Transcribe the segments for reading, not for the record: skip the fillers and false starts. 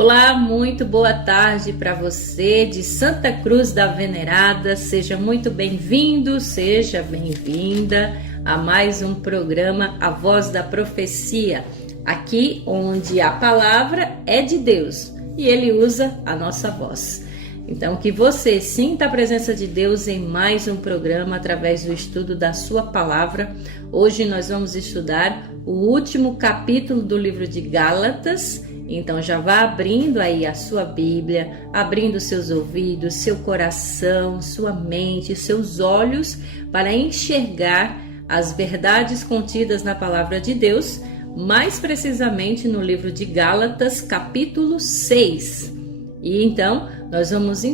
Olá, muito boa tarde para você de Santa Cruz da Venerada. Seja muito bem-vindo, seja bem-vinda a mais um programa A Voz da Profecia, aqui onde a palavra é de Deus e Ele usa a nossa voz. Então, que você sinta a presença de Deus em mais um programa através do estudo da sua palavra. Hoje nós vamos estudar o último capítulo do livro de Gálatas. Então já vá abrindo aí a sua Bíblia, abrindo seus ouvidos, seu coração, sua mente, seus olhos para enxergar as verdades contidas na palavra de Deus, mais precisamente no livro de Gálatas, capítulo 6. E então, nós vamos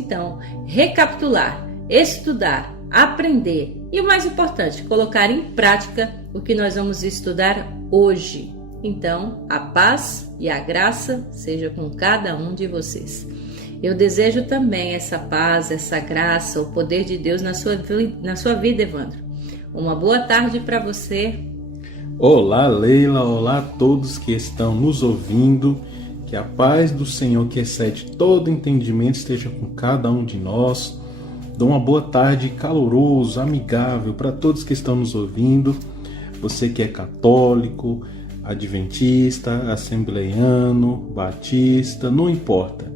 recapitular, estudar, aprender e o mais importante, colocar em prática o que nós vamos estudar hoje. Então, a paz e a graça seja com cada um de vocês. Eu desejo também essa paz, essa graça, o poder de Deus na sua vida, Evandro. Uma boa tarde para você. Olá, Leila. Olá a todos que estão nos ouvindo. Que a paz do Senhor, que excede todo entendimento, esteja com cada um de nós. Dou uma boa tarde caloroso, amigável para todos que estão nos ouvindo. Você que é católico, adventista, assembleiano, batista, não importa.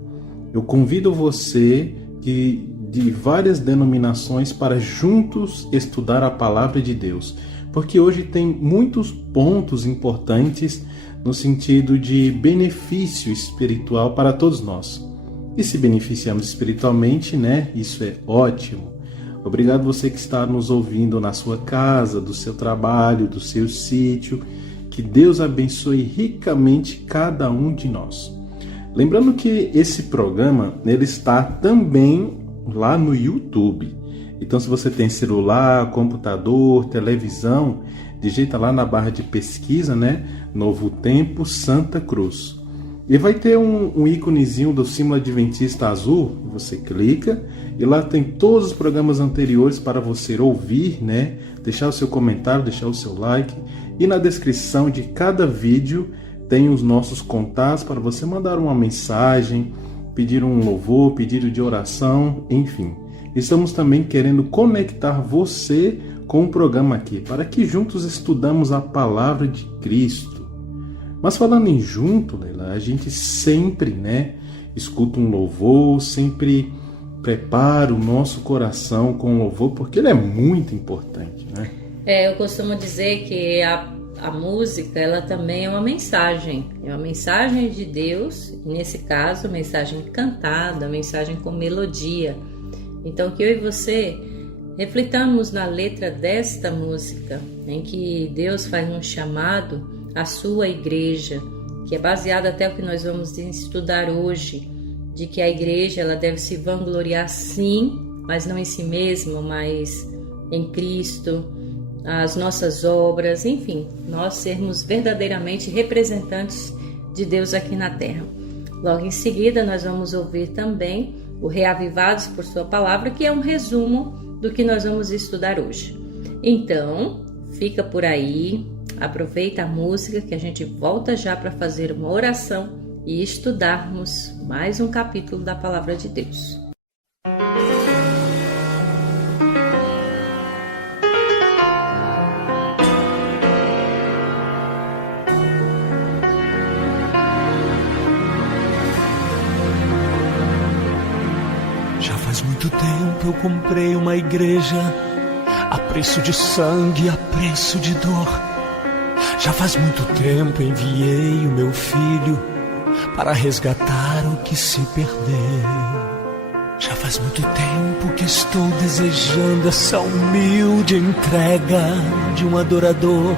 Eu convido você de várias denominações para juntos estudar a palavra de Deus, porque hoje tem muitos pontos importantes no sentido de benefício espiritual para todos nós. E se beneficiamos espiritualmente, né? Isso é ótimo. Obrigado você que está nos ouvindo na sua casa, do seu trabalho, do seu sítio. Que Deus abençoe ricamente cada um de nós. Lembrando que esse programa ele está também lá no YouTube. Então, se você tem celular, computador, televisão, digita lá na barra de pesquisa, né? Novo Tempo Santa Cruz. E vai ter um íconezinho do símbolo adventista azul. Você clica e lá tem todos os programas anteriores para você ouvir, né? Deixar o seu comentário, deixar o seu like. E na descrição de cada vídeo tem os nossos contatos para você mandar uma mensagem, pedir um louvor, pedido de oração, enfim. Estamos também querendo conectar você com o programa aqui, para que juntos estudamos a palavra de Cristo. Mas falando em junto, Leila, a gente sempre, escuta um louvor, sempre prepara o nosso coração com o louvor, porque ele é muito importante, né? Eu costumo dizer que a música, ela também é uma mensagem de Deus, nesse caso, mensagem cantada, mensagem com melodia. Então, que eu e você reflitamos na letra desta música, em que Deus faz um chamado à sua igreja, que é baseado até o que nós vamos estudar hoje, de que a igreja ela deve se vangloriar sim, mas não em si mesma, mas em Cristo, as nossas obras, enfim, nós sermos verdadeiramente representantes de Deus aqui na terra. Logo em seguida, nós vamos ouvir também o Reavivados por Sua Palavra, que é um resumo do que nós vamos estudar hoje. Então, fica por aí, aproveita a música que a gente volta já para fazer uma oração e estudarmos mais um capítulo da Palavra de Deus. Faz muito tempo eu comprei uma igreja a preço de sangue, a preço de dor. Já faz muito tempo enviei o meu filho para resgatar o que se perdeu. Já faz muito tempo que estou desejando essa humilde entrega de um adorador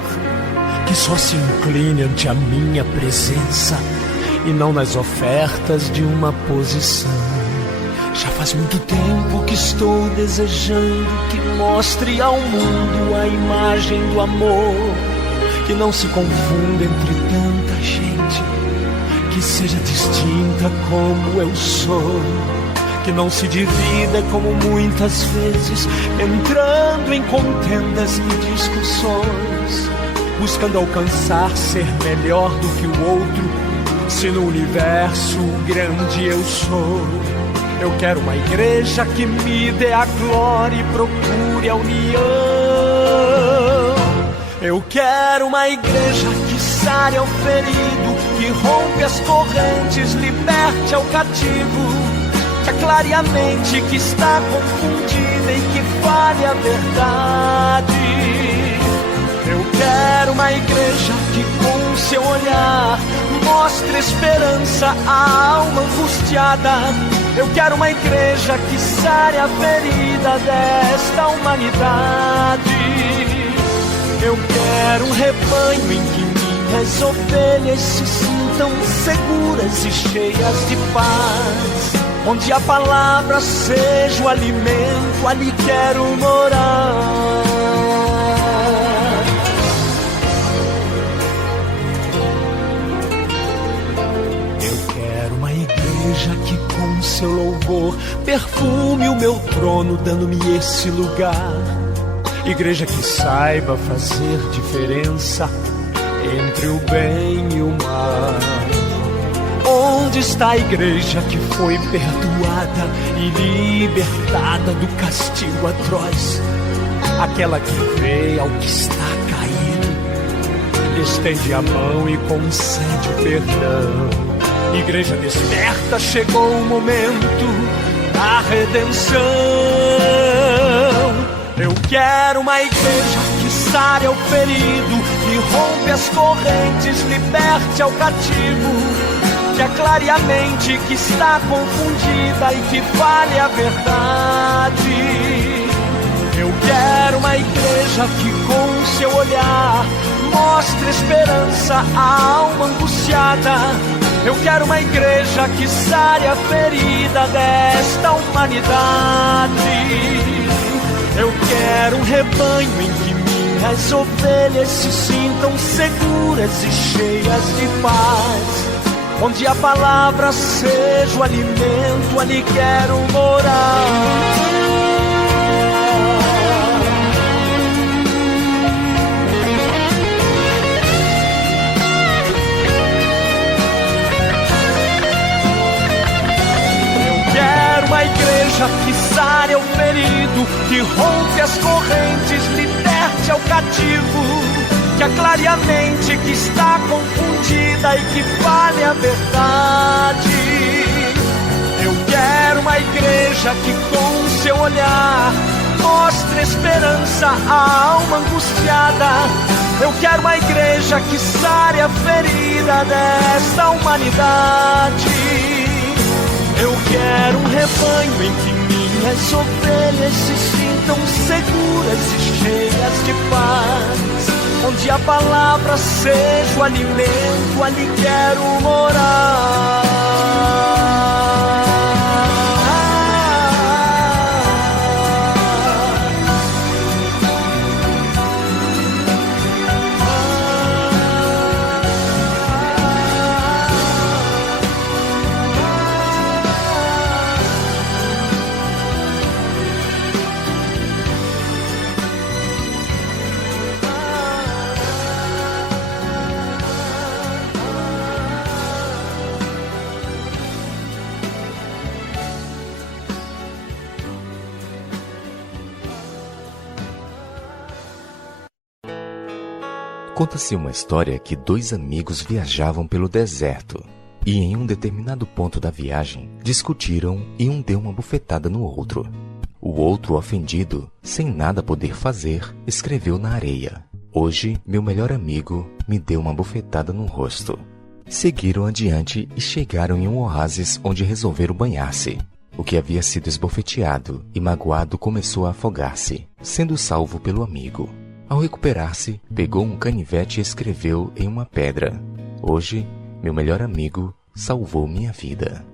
que só se incline ante a minha presença e não nas ofertas de uma posição. Já faz muito tempo que estou desejando que mostre ao mundo a imagem do amor, que não se confunda entre tanta gente, que seja distinta como eu sou, que não se divida como muitas vezes, entrando em contendas e discussões, buscando alcançar ser melhor do que o outro, Se no universo grande eu sou, eu quero uma igreja que me dê a glória e procure a união. Eu quero uma igreja que sare ao ferido, que rompe as correntes, liberte ao cativo, que aclare a mente que está confundida e que fale a verdade. Eu quero uma igreja que com seu olhar mostre esperança à alma angustiada. Eu quero uma igreja que sare a ferida desta humanidade. Eu quero um rebanho em que minhas ovelhas se sintam seguras e cheias de paz, onde a palavra seja o alimento, ali quero morar. Que com seu louvor perfume o meu trono, dando-me esse lugar. Igreja que saiba fazer diferença entre o bem e o mal. Onde está a igreja que foi perdoada e libertada do castigo atroz? Aquela que vê ao que está caído, estende a mão e concede o perdão. Igreja desperta, chegou o momento da redenção. Eu quero uma igreja que sare ao ferido, que rompe as correntes, liberte ao cativo, que aclare a mente que está confundida e que fale a verdade. Eu quero uma igreja que com seu olhar mostre esperança à alma angustiada. Eu quero uma igreja que sare a ferida desta humanidade. Eu quero um rebanho em que minhas ovelhas se sintam seguras e cheias de paz, onde a palavra seja o alimento, ali quero morar. Uma igreja que sare ao ferido, que rompe as correntes, liberte ao cativo, que aclare a mente que está confundida e que fale a verdade. Eu quero uma igreja que com seu olhar mostre esperança à alma angustiada. Eu quero uma igreja que sare a ferida desta humanidade. Eu quero um rebanho em que minhas ovelhas se sintam seguras e cheias de paz, onde a palavra seja o alimento, ali quero morar. Conta-se uma história que dois amigos viajavam pelo deserto e em um determinado ponto da viagem discutiram e um deu uma bufetada no outro. O outro, ofendido, sem nada poder fazer, escreveu na areia: "Hoje, meu melhor amigo me deu uma bufetada no rosto." Seguiram adiante e chegaram em um oásis onde resolveram banhar-se. O que havia sido esbofeteado e magoado começou a afogar-se, sendo salvo pelo amigo. Ao recuperar-se, pegou um canivete e escreveu em uma pedra: "Hoje, meu melhor amigo salvou minha vida."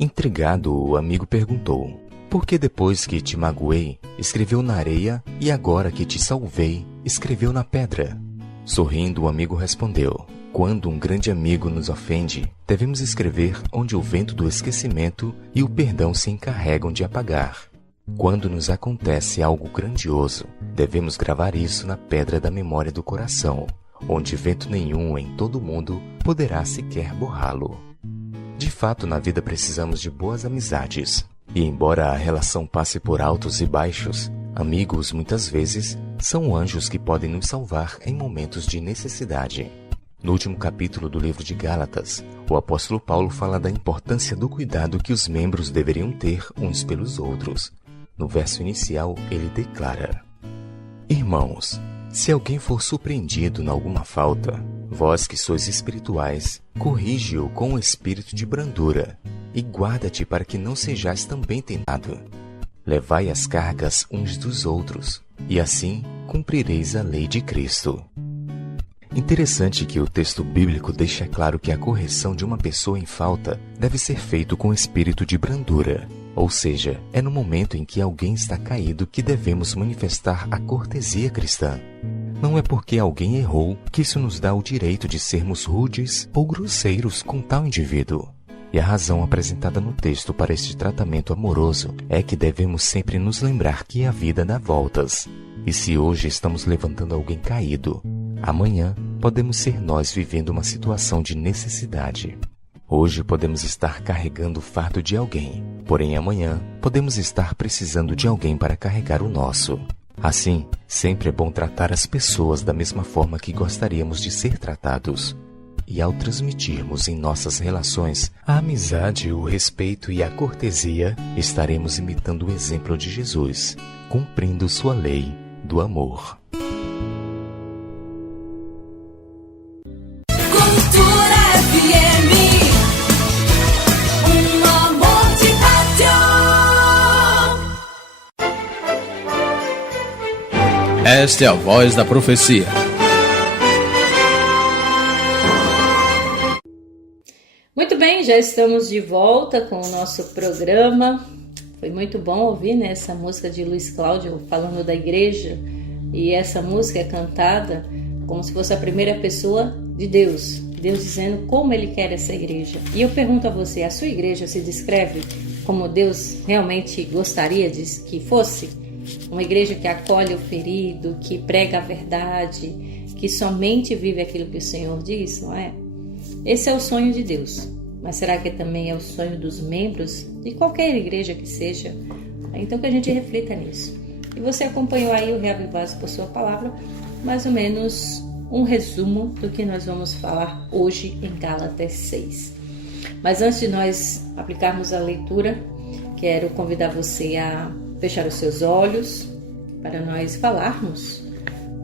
Intrigado, o amigo perguntou: "Por que depois que te magoei, escreveu na areia e agora que te salvei, escreveu na pedra?" Sorrindo, o amigo respondeu: "Quando um grande amigo nos ofende, devemos escrever onde o vento do esquecimento e o perdão se encarregam de apagar. Quando nos acontece algo grandioso, devemos gravar isso na pedra da memória do coração, onde vento nenhum em todo o mundo poderá sequer borrá-lo. De fato, na vida precisamos de boas amizades. E embora a relação passe por altos e baixos, amigos muitas vezes são anjos que podem nos salvar em momentos de necessidade. No último capítulo do livro de Gálatas, o apóstolo Paulo fala da importância do cuidado que os membros deveriam ter uns pelos outros. No verso inicial, ele declara: Irmãos, se alguém for surpreendido em alguma falta, vós que sois espirituais, corrige-o com o espírito de brandura, e guarda-te para que não sejais também tentado. Levai as cargas uns dos outros, e assim cumprireis a lei de Cristo. Interessante que o texto bíblico deixa claro que a correção de uma pessoa em falta deve ser feito com espírito de brandura, ou seja, é no momento em que alguém está caído que devemos manifestar a cortesia cristã. Não é porque alguém errou que isso nos dá o direito de sermos rudes ou grosseiros com tal indivíduo. E a razão apresentada no texto para este tratamento amoroso é que devemos sempre nos lembrar que a vida dá voltas. E se hoje estamos levantando alguém caído, amanhã podemos ser nós vivendo uma situação de necessidade. Hoje podemos estar carregando o fardo de alguém, porém amanhã podemos estar precisando de alguém para carregar o nosso. Assim, sempre é bom tratar as pessoas da mesma forma que gostaríamos de ser tratados. E ao transmitirmos em nossas relações a amizade, o respeito e a cortesia, estaremos imitando o exemplo de Jesus, cumprindo sua lei do amor. Cultura FM, um amor de rádio. Esta é a voz da profecia. Muito bem, já estamos de volta com o nosso programa. Foi muito bom ouvir, né, essa música de Luiz Cláudio falando da igreja. E essa música é cantada como se fosse a primeira pessoa de Deus. Deus dizendo como Ele quer essa igreja. E eu pergunto a você, a sua igreja se descreve como Deus realmente gostaria de que fosse? Uma igreja que acolhe o ferido, que prega a verdade, que somente vive aquilo que o Senhor diz, não é? Esse é o sonho de Deus, mas será que também é o sonho dos membros de qualquer igreja que seja? Então que a gente reflita nisso. E você acompanhou aí o Reavivados por sua palavra, mais ou menos um resumo do que nós vamos falar hoje em Gálatas 6. Mas antes de nós aplicarmos a leitura, quero convidar você a fechar os seus olhos para nós falarmos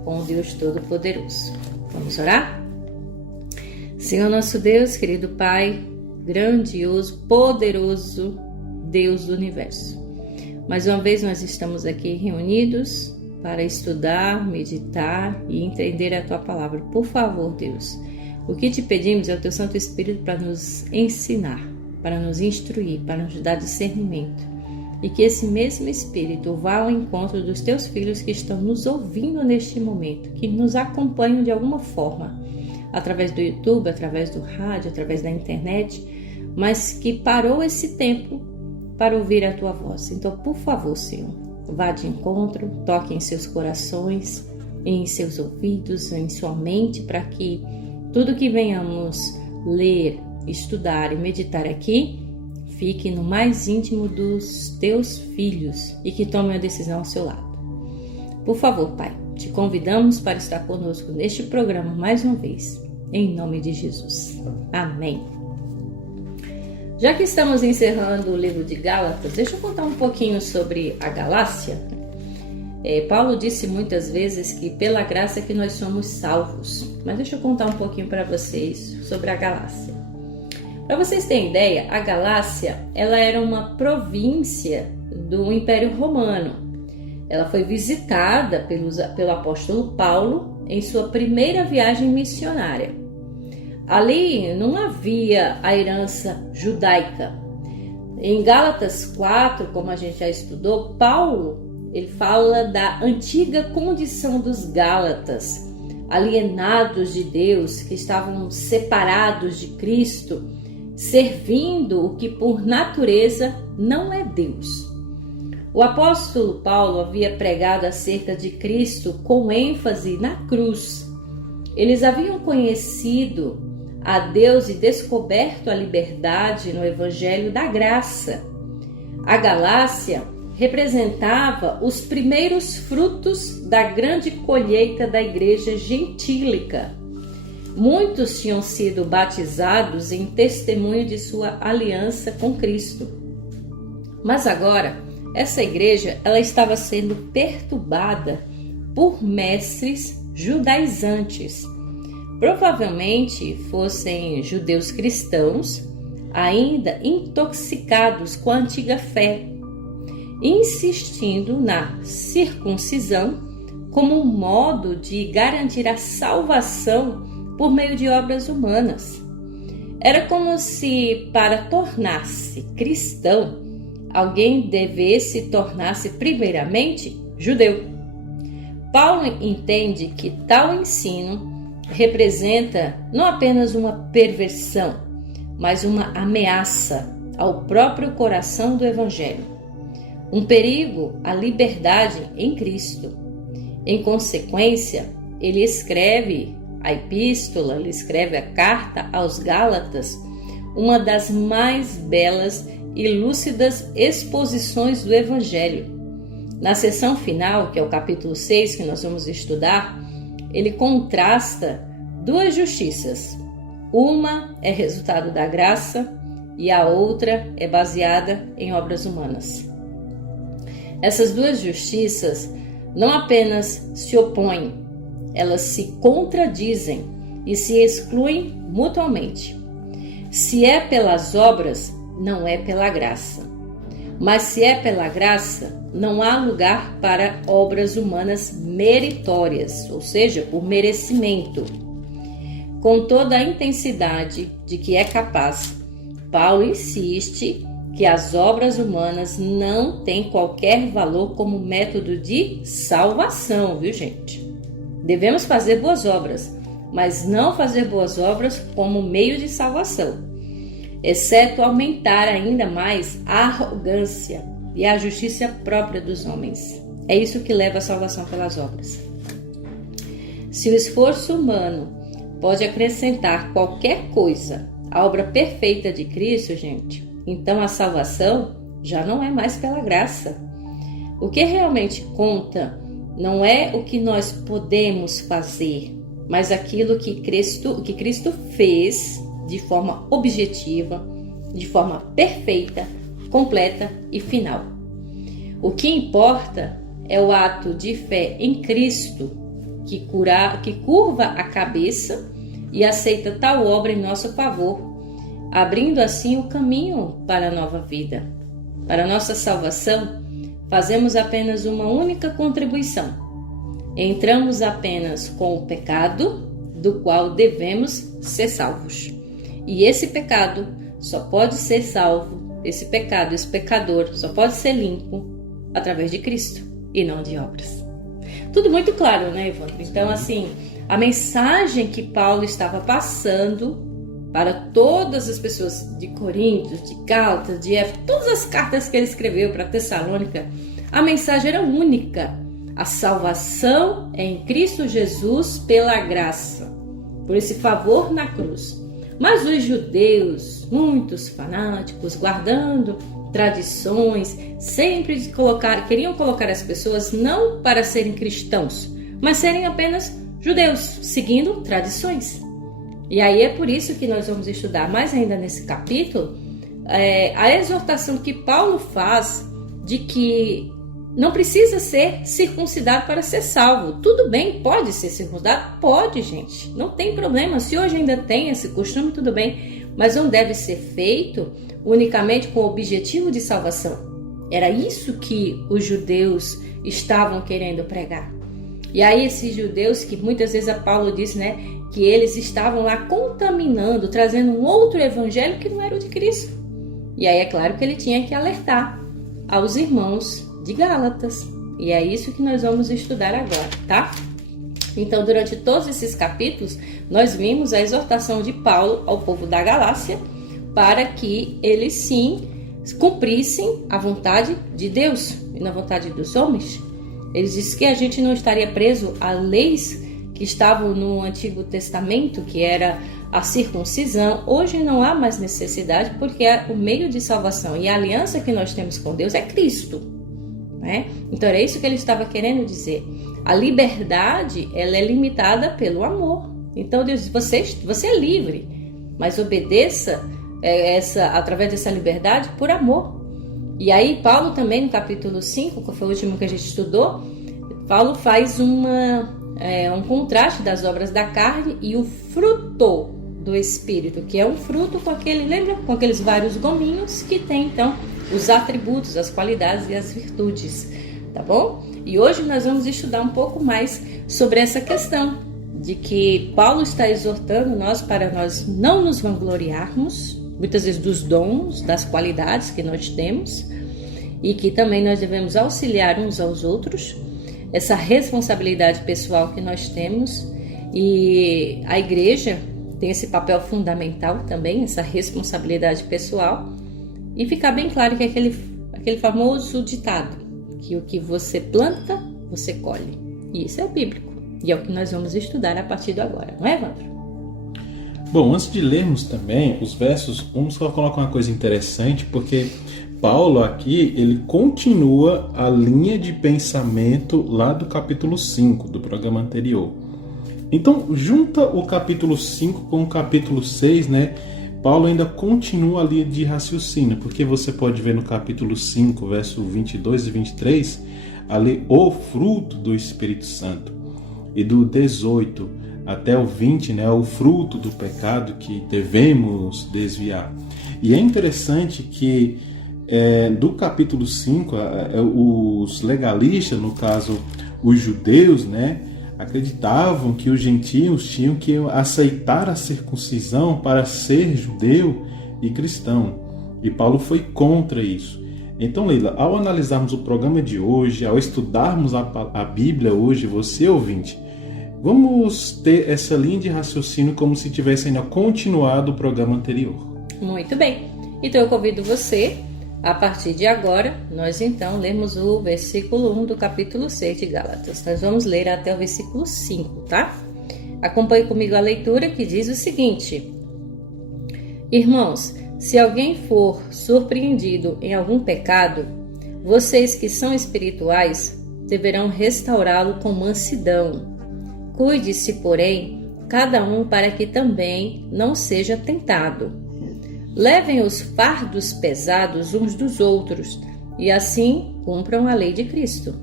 com o Deus Todo-Poderoso. Vamos orar? Senhor nosso Deus, querido Pai, grandioso, poderoso Deus do Universo. Mais uma vez nós estamos aqui reunidos para estudar, meditar e entender a Tua Palavra. Por favor, Deus, o que te pedimos é o Teu Santo Espírito para nos ensinar, para nos instruir, para nos dar discernimento. E que esse mesmo Espírito vá ao encontro dos Teus filhos que estão nos ouvindo neste momento, que nos acompanham de alguma forma, através do YouTube, através do rádio, através da internet, mas que parou esse tempo para ouvir a Tua voz. Então, por favor, Senhor, vá de encontro, toque em seus corações, em seus ouvidos, em sua mente, para que tudo que venhamos ler, estudar e meditar aqui fique no mais íntimo dos Teus filhos e que tomem a decisão ao seu lado. Por favor, Pai, te convidamos para estar conosco neste programa mais uma vez, em nome de Jesus. Amém. Já que estamos encerrando o livro de Gálatas, deixa eu contar um pouquinho sobre a Galácia. Paulo disse muitas vezes que pela graça que nós somos salvos, mas deixa eu contar um pouquinho para vocês sobre a Galácia. Para vocês terem ideia, a Galácia ela era uma província do Império Romano. Ela foi visitada pelo apóstolo Paulo em sua primeira viagem missionária. Ali não havia a herança judaica. Em Gálatas 4, como a gente já estudou, Paulo ele fala da antiga condição dos Gálatas, alienados de Deus, que estavam separados de Cristo, servindo o que por natureza não é Deus. O apóstolo Paulo havia pregado acerca de Cristo com ênfase na cruz. Eles haviam conhecido a Deus e descoberto a liberdade no Evangelho da Graça. A Galácia representava os primeiros frutos da grande colheita da igreja gentílica. Muitos tinham sido batizados em testemunho de sua aliança com Cristo. Mas agora, essa igreja ela estava sendo perturbada por mestres judaizantes. Provavelmente fossem judeus cristãos, ainda intoxicados com a antiga fé, insistindo na circuncisão como um modo de garantir a salvação por meio de obras humanas. Era como se, para tornar-se cristão, alguém devesse tornar-se primeiramente judeu. Paulo entende que tal ensino representa não apenas uma perversão, mas uma ameaça ao próprio coração do Evangelho, um perigo à liberdade em Cristo. Em consequência, ele escreve a epístola, ele escreve a carta aos Gálatas, uma das mais belas e lúcidas exposições do Evangelho. Na seção final, que é o capítulo 6 que nós vamos estudar, ele contrasta duas justiças. Uma é resultado da graça e a outra é baseada em obras humanas. Essas duas justiças não apenas se opõem, elas se contradizem e se excluem mutuamente. Se é pelas obras, não é pela graça. Mas se é pela graça, não há lugar para obras humanas meritórias, ou seja, por merecimento. Com toda a intensidade de que é capaz, Paulo insiste que as obras humanas não têm qualquer valor como método de salvação, viu, gente? Devemos fazer boas obras, mas não fazer boas obras como meio de salvação, exceto aumentar ainda mais a arrogância e a justiça própria dos homens. É isso que leva à salvação pelas obras. Se o esforço humano pode acrescentar qualquer coisa à obra perfeita de Cristo, gente, então a salvação já não é mais pela graça. O que realmente conta não é o que nós podemos fazer, mas aquilo que Cristo fez de forma objetiva, de forma perfeita, completa e final. O que importa é o ato de fé em Cristo que curva a cabeça e aceita tal obra em nosso favor, abrindo assim o caminho para a nova vida. Para a nossa salvação, fazemos apenas uma única contribuição. Entramos apenas com o pecado do qual devemos ser salvos. E esse pecado só pode ser salvo, esse pecador só pode ser limpo através de Cristo e não de obras. Tudo muito claro, né, Evandro? Então, assim, a mensagem que Paulo estava passando para todas as pessoas de Coríntios, de Gálatas, de Éfeso, todas as cartas que ele escreveu para Tessalônica, a mensagem era única. A salvação é em Cristo Jesus pela graça, por esse favor na cruz. Mas os judeus, muitos fanáticos, guardando tradições, sempre queriam colocar as pessoas não para serem cristãos, mas serem apenas judeus, seguindo tradições. E aí é por isso que nós vamos estudar mais ainda nesse capítulo a exortação que Paulo faz de que não precisa ser circuncidado para ser salvo. Tudo bem, pode ser circuncidado? Pode, gente. Não tem problema. Se hoje ainda tem esse costume, tudo bem. Mas não deve ser feito unicamente com o objetivo de salvação. Era isso que os judeus estavam querendo pregar. E aí esses judeus, que muitas vezes a Paulo diz, né, que eles estavam lá contaminando, trazendo um outro evangelho que não era o de Cristo. E aí é claro que ele tinha que alertar aos irmãos de Gálatas. E é isso que nós vamos estudar agora, tá? Então, durante todos esses capítulos, nós vimos a exortação de Paulo ao povo da Galácia para que eles sim cumprissem a vontade de Deus e na vontade dos homens. Ele disse que a gente não estaria preso a leis que estavam no Antigo Testamento, que era a circuncisão, hoje não há mais necessidade, porque é o meio de salvação. E a aliança que nós temos com Deus é Cristo, né? Então era isso que ele estava querendo dizer. A liberdade, ela é limitada pelo amor. Então Deus diz, você é livre, mas obedeça através dessa liberdade por amor. E aí Paulo também no capítulo 5, que foi o último que a gente estudou, Paulo faz um contraste das obras da carne e o fruto do Espírito, que é um fruto com aqueles vários gominhos que tem então os atributos, as qualidades e as virtudes, tá bom? E hoje nós vamos estudar um pouco mais sobre essa questão de que Paulo está exortando nós para nós não nos vangloriarmos, muitas vezes dos dons, das qualidades que nós temos, e que também nós devemos auxiliar uns aos outros, essa responsabilidade pessoal que nós temos, e a igreja tem esse papel fundamental também, essa responsabilidade pessoal, e ficar bem claro que é aquele famoso ditado, que o que você planta, você colhe. E isso é bíblico, e é o que nós vamos estudar a partir de agora, não é, Evandro? Bom, antes de lermos também os versos, vamos só colocar uma coisa interessante, porque Paulo aqui, ele continua a linha de pensamento lá do capítulo 5, do programa anterior. Então, junta o capítulo 5 com o capítulo 6, né? Paulo ainda continua a linha de raciocínio, porque você pode ver no capítulo 5, verso 22 e 23, ali o fruto do Espírito Santo. E do 18 até o 20, né, o fruto do pecado que devemos desviar. E é interessante que do capítulo 5, os legalistas, no caso os judeus, né, acreditavam que os gentios tinham que aceitar a circuncisão para ser judeu e cristão. E Paulo foi contra isso. Então, Leila, ao analisarmos o programa de hoje, ao estudarmos a Bíblia hoje, você ouvinte, vamos ter essa linha de raciocínio como se tivesse ainda continuado o programa anterior. Muito bem. Então eu convido você, a partir de agora, nós então lemos o versículo 1 do capítulo 6 de Gálatas. Nós vamos ler até o versículo 5, tá? Acompanhe comigo a leitura, que diz o seguinte: Irmãos, se alguém for surpreendido em algum pecado, vocês que são espirituais deverão restaurá-lo com mansidão. Cuide-se, porém, cada um para que também não seja tentado. Levem os fardos pesados uns dos outros e assim cumpram a lei de Cristo.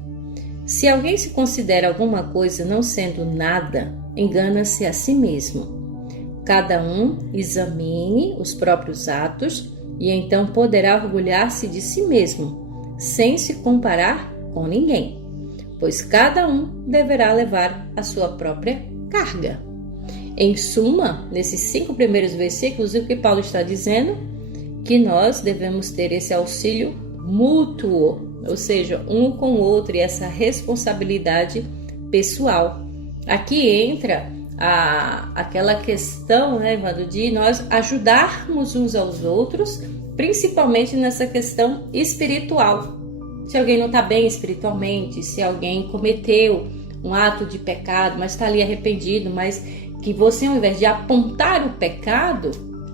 Se alguém se considera alguma coisa não sendo nada, engana-se a si mesmo. Cada um examine os próprios atos e então poderá orgulhar-se de si mesmo, sem se comparar com ninguém, pois cada um deverá levar a sua própria carga. Em suma, nesses 5 primeiros versículos, o que Paulo está dizendo? Que nós devemos ter esse auxílio mútuo, ou seja, um com o outro, e essa responsabilidade pessoal. Aqui entra aquela questão, né, Evandro, de nós ajudarmos uns aos outros, principalmente nessa questão espiritual. Se alguém não está bem espiritualmente, se alguém cometeu um ato de pecado, mas está ali arrependido, mas que você, ao invés de apontar o pecado,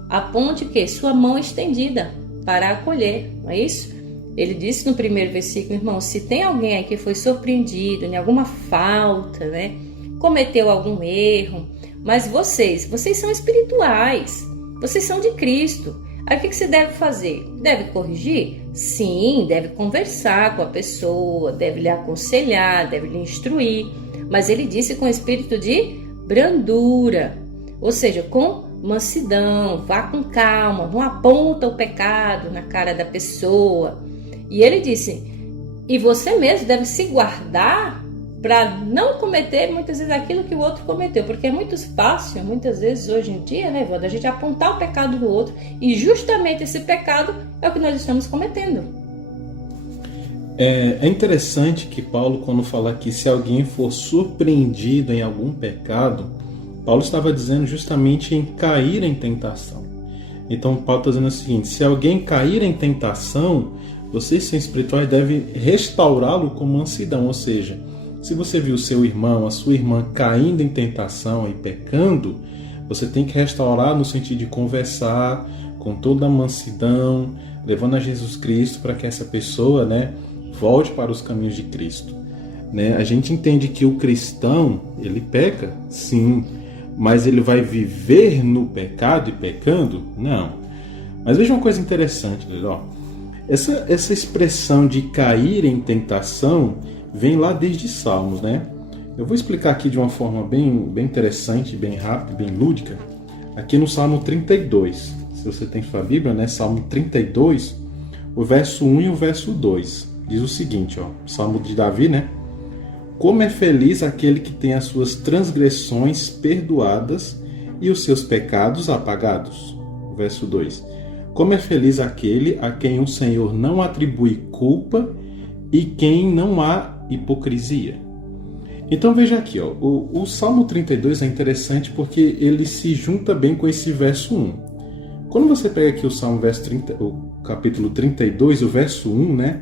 aponte o quê? Sua mão estendida para acolher, não é isso? Ele disse no primeiro versículo, irmão, se tem alguém aí que foi surpreendido em alguma falta, né? Cometeu algum erro, mas vocês são espirituais, vocês são de Cristo. Aí o que você deve fazer? Deve corrigir? Sim, deve conversar com a pessoa, deve lhe aconselhar, deve lhe instruir, mas ele disse com espírito de brandura, ou seja, com mansidão, vá com calma, não aponta o pecado na cara da pessoa. E ele disse, e você mesmo deve se guardar para não cometer muitas vezes aquilo que o outro cometeu, porque é muito fácil, muitas vezes hoje em dia, né, Wanda, a gente apontar o pecado do outro, e justamente esse pecado é o que nós estamos cometendo. É interessante que Paulo, quando fala que se alguém for surpreendido em algum pecado, Paulo estava dizendo justamente em cair em tentação. Então Paulo está dizendo o seguinte, se alguém cair em tentação, vocês, são espirituais, devem restaurá-lo com mansidão, ou seja, Se você viu o seu irmão, a sua irmã caindo em tentação e pecando, você tem que restaurar no sentido de conversar com toda a mansidão, levando a Jesus Cristo para que essa pessoa, né, volte para os caminhos de Cristo. Né? A gente entende que o cristão, ele peca, sim, mas ele vai viver no pecado e pecando? Não. Mas veja uma coisa interessante, ó. Essa expressão de cair em tentação vem lá desde Salmos, né? Eu vou explicar aqui de uma forma bem interessante, bem rápida, bem lúdica, aqui no Salmo 32. Se você tem sua Bíblia, né? Salmo 32, o verso 1 e o verso 2. Diz o seguinte, ó, Salmo de Davi, né? Como é feliz aquele que tem as suas transgressões perdoadas e os seus pecados apagados. Verso 2. Como é feliz aquele a quem o Senhor não atribui culpa e quem não há hipocrisia. Então veja aqui, ó, o Salmo 32 é interessante porque ele se junta bem com esse verso 1. Quando você pega aqui o capítulo 32, o verso 1, né?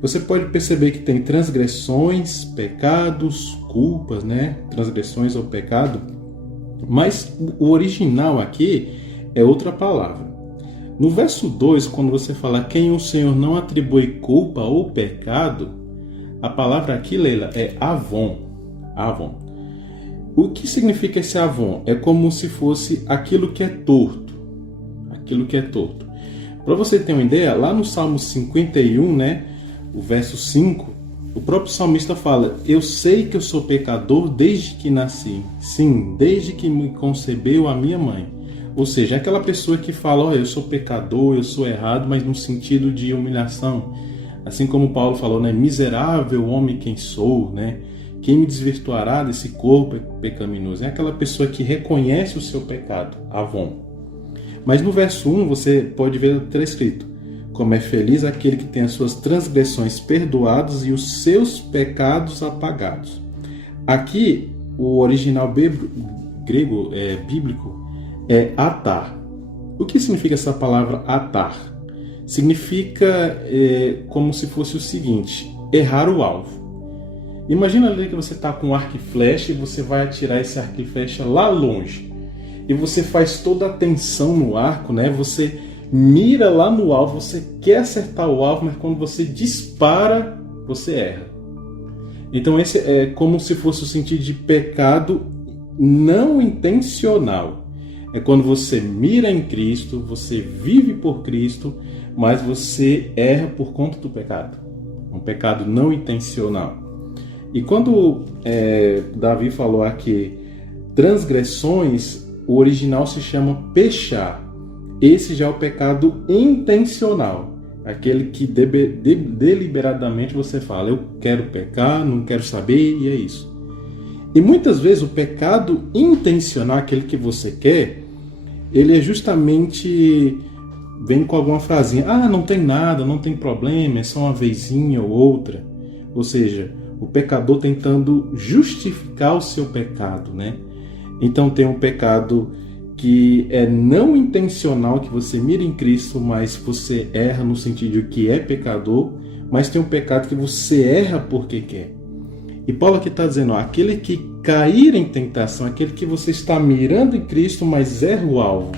Você pode perceber que tem transgressões, pecados, culpas, né? Transgressões ou pecado. Mas o original aqui é outra palavra. No verso 2, quando você fala quem o Senhor não atribui culpa ou pecado, a palavra aqui, Leila, é avon. Avon. O que significa esse avon? É como se fosse aquilo que é torto. Aquilo que é torto. Para você ter uma ideia, lá no Salmo 51, né? O verso 5, o próprio salmista fala: eu sei que eu sou pecador desde que nasci. Sim, desde que me concebeu a minha mãe. Ou seja, é aquela pessoa que fala: oh, eu sou pecador, eu sou errado, mas no sentido de humilhação. Assim como Paulo falou, né? Miserável homem quem sou, né? Quem me desvirtuará desse corpo pecaminoso? É aquela pessoa que reconhece o seu pecado, avon. Mas no verso 1 você pode ver que está escrito: como é feliz aquele que tem as suas transgressões perdoadas e os seus pecados apagados. Aqui, o original grego bíblico é atar. O que significa essa palavra atar? Significa como se fosse o seguinte: errar o alvo. Imagina ali que você está com um arco e flecha e você vai atirar esse arco e flecha lá longe. E você faz toda a tensão no arco, né? Você mira lá no alvo, você quer acertar o alvo, mas quando você dispara, você erra. Então esse é como se fosse o sentido de pecado não intencional. É quando você mira em Cristo, você vive por Cristo, mas você erra por conta do pecado. Um pecado não intencional. E quando Davi falou aqui transgressões, o original se chama pechar. Esse já é o pecado intencional. Aquele que deliberadamente você fala: eu quero pecar, não quero saber, e é isso. E muitas vezes o pecado intencional, aquele que você quer, ele é justamente... vem com alguma frasinha: ah, não tem nada, não tem problema, é só uma vezinha ou outra. Ou seja, o pecador tentando justificar o seu pecado, né? Então tem um pecado que é não intencional, que você mira em Cristo, mas você erra no sentido de que é pecador, mas tem um pecado que você erra porque quer. E Paulo aqui está dizendo, ó, aquele que cair em tentação, aquele que você está mirando em Cristo, mas erra o alvo.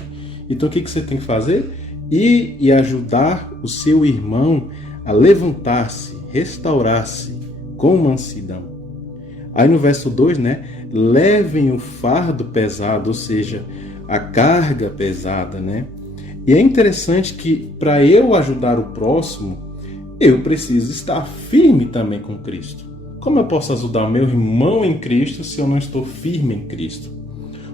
Então o que você tem que fazer? Ir e ajudar o seu irmão a levantar-se, restaurar-se com mansidão. Aí no verso 2, né? Levem o fardo pesado, ou seja, a carga pesada, né? E é interessante que para eu ajudar o próximo, eu preciso estar firme também com Cristo. Como eu posso ajudar o meu irmão em Cristo se eu não estou firme em Cristo?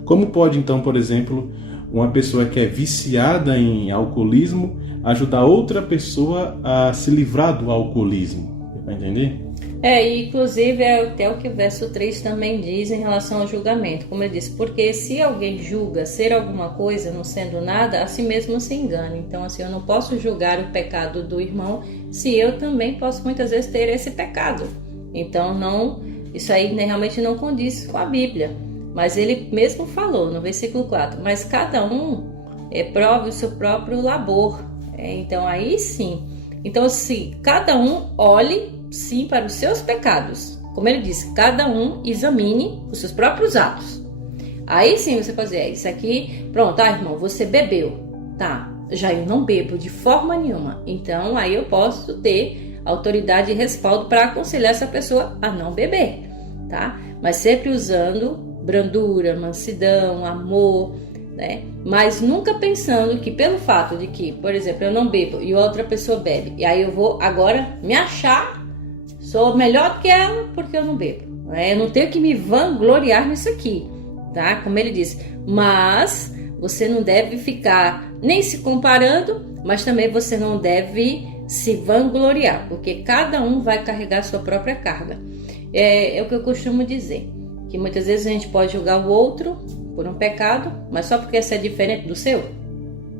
Como pode então, por exemplo, uma pessoa que é viciada em alcoolismo ajudar outra pessoa a se livrar do alcoolismo? Vai entender? Inclusive é até o que o verso 3 também diz em relação ao julgamento. Como eu disse, porque se alguém julga ser alguma coisa não sendo nada, a si mesmo se engana. Então assim, eu não posso julgar o pecado do irmão se eu também posso muitas vezes ter esse pecado. Então isso aí realmente não condiz com a Bíblia. Mas ele mesmo falou no versículo 4, mas cada um prove o seu próprio labor. Então aí sim. Então se cada um olhe sim para os seus pecados, como ele disse, cada um examine os seus próprios atos. Aí sim você pode dizer, isso aqui, pronto, irmão, você bebeu. Tá, já eu não bebo de forma nenhuma. Então aí eu posso ter autoridade e respaldo para aconselhar essa pessoa a não beber, tá? Mas sempre usando brandura, mansidão, amor, né? Mas nunca pensando que pelo fato de que, por exemplo, eu não bebo e outra pessoa bebe, e aí eu vou agora me achar, sou melhor do que ela porque eu não bebo, né? Eu não tenho que me vangloriar nisso aqui, tá? Como ele disse, mas você não deve ficar nem se comparando, mas também você não deve se vangloriar, porque cada um vai carregar a sua própria carga. É o que eu costumo dizer, que muitas vezes a gente pode julgar o outro por um pecado, mas só porque esse é diferente do seu,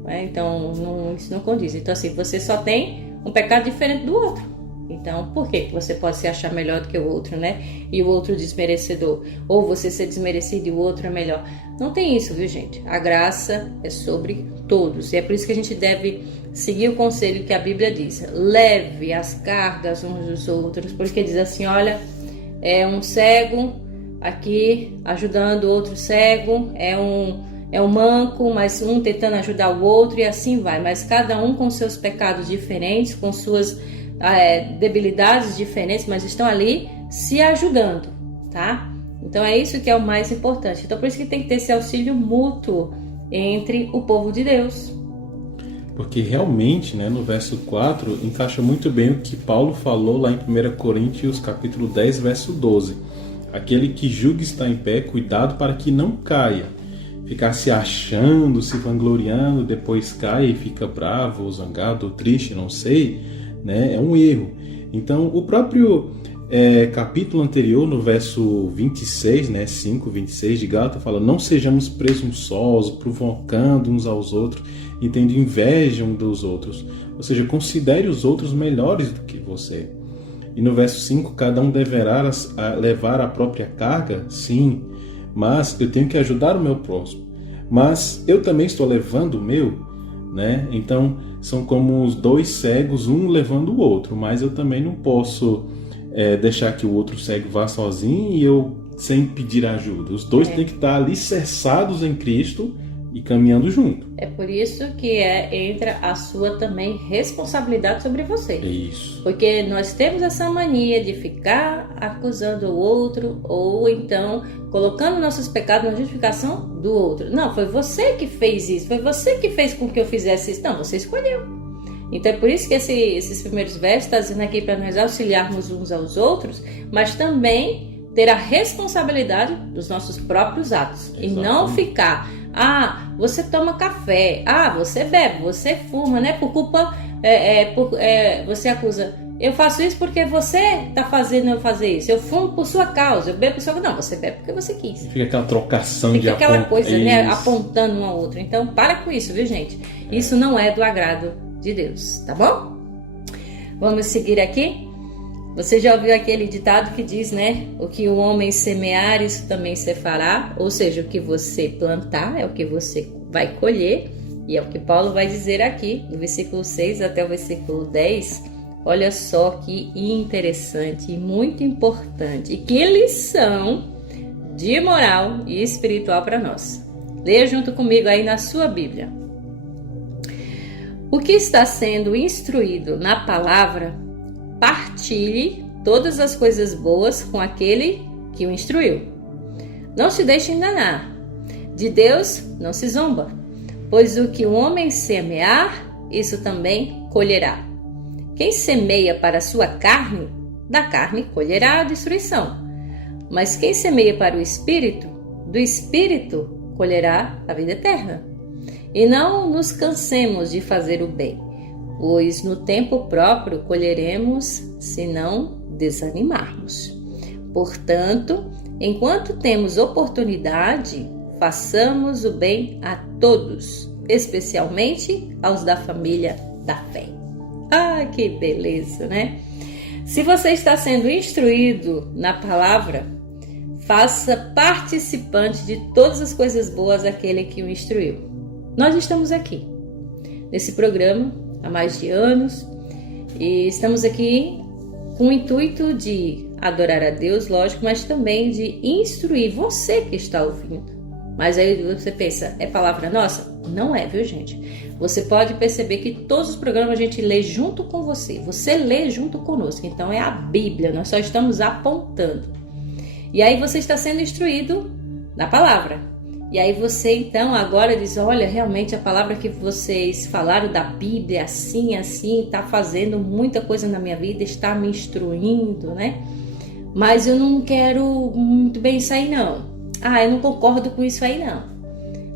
né? Então isso não condiz. Então assim, você só tem um pecado diferente do outro. Então por que você pode se achar melhor do que o outro, né? E o outro desmerecedor, ou você ser desmerecido e o outro é melhor? Não tem isso, viu, gente? A graça é sobre todos, e é por isso que a gente deve seguir o conselho que a Bíblia diz: leve as cargas uns dos outros, porque diz assim, olha, é um cego aqui ajudando outro cego, é um manco, mas um tentando ajudar o outro, e assim vai, mas cada um com seus pecados diferentes, com suas debilidades diferentes, mas estão ali se ajudando, tá? Então é isso que é o mais importante. Então por isso que tem que ter esse auxílio mútuo entre o povo de Deus. Porque realmente, né, no verso 4, encaixa muito bem o que Paulo falou lá em 1 Coríntios capítulo 10, verso 12. Aquele que julga estar em pé, cuidado para que não caia. Ficar se achando, se vangloriando, depois cai e fica bravo, ou zangado, ou triste, não sei, né, é um erro. Então, o próprio capítulo anterior, no verso 26, né, 5, 26 de Gálatas, fala: não sejamos presunçosos, provocando uns aos outros e tendo inveja uns dos outros. Ou seja, considere os outros melhores do que você. E no verso 5, cada um deverá levar a própria carga, sim, mas eu tenho que ajudar o meu próximo. Mas eu também estou levando o meu, né? Então, são como os dois cegos, um levando o outro, mas eu também não posso deixar que o outro cego vá sozinho e eu sem pedir ajuda. Os dois têm que estar alicerçados em Cristo e caminhando junto. É por isso que entra a sua também responsabilidade sobre você. Isso. Porque nós temos essa mania de ficar acusando o outro, ou então colocando nossos pecados na justificação do outro. Não, foi você que fez isso, foi você que fez com que eu fizesse isso. Não, você escolheu. Então é por isso que esses primeiros versos estão dizendo aqui para nós auxiliarmos uns aos outros, mas também ter a responsabilidade dos nossos próprios atos. Exatamente. E não ficar, você toma café, você bebe, você fuma, né? Por culpa, você acusa, eu faço isso porque você está fazendo eu fazer isso, eu fumo por sua causa, eu bebo por sua causa. Não, você bebe porque você quis. Fica aquela trocação Fica de aquela coisa, né? Isso. Apontando um ao outro. Então para com isso, viu, gente? Isso não é do agrado de Deus, tá bom? Vamos seguir aqui. Você já ouviu aquele ditado que diz, né? O que o homem semear, isso também se fará. Ou seja, o que você plantar é o que você vai colher. E é o que Paulo vai dizer aqui, do versículo 6 até o versículo 10. Olha só que interessante e muito importante. E que lição de moral e espiritual para nós. Leia junto comigo aí na sua Bíblia. O que está sendo instruído na palavra, partilhe todas as coisas boas com aquele que o instruiu. Não se deixe enganar. De Deus não se zomba, pois o que o homem semear, isso também colherá. Quem semeia para a sua carne, da carne colherá a destruição. Mas quem semeia para o Espírito, do Espírito colherá a vida eterna. E não nos cansemos de fazer o bem, pois no tempo próprio colheremos se não desanimarmos. Portanto, enquanto temos oportunidade, façamos o bem a todos, especialmente aos da família da fé. Que beleza, né? Se você está sendo instruído na palavra, faça participante de todas as coisas boas daquele que o instruiu. Nós estamos aqui, nesse programa, há mais de anos, e estamos aqui com o intuito de adorar a Deus, lógico, mas também de instruir você que está ouvindo. Mas aí você pensa, é palavra nossa? Não é, viu, gente? Você pode perceber que todos os programas a gente lê junto com você. Você lê junto conosco. Então é a Bíblia, nós só estamos apontando. E aí você está sendo instruído na palavra. E aí você então agora diz, olha, realmente a palavra que vocês falaram da Bíblia, assim, está fazendo muita coisa na minha vida, está me instruindo, né? Mas eu não quero muito bem isso aí não. Eu não concordo com isso aí não.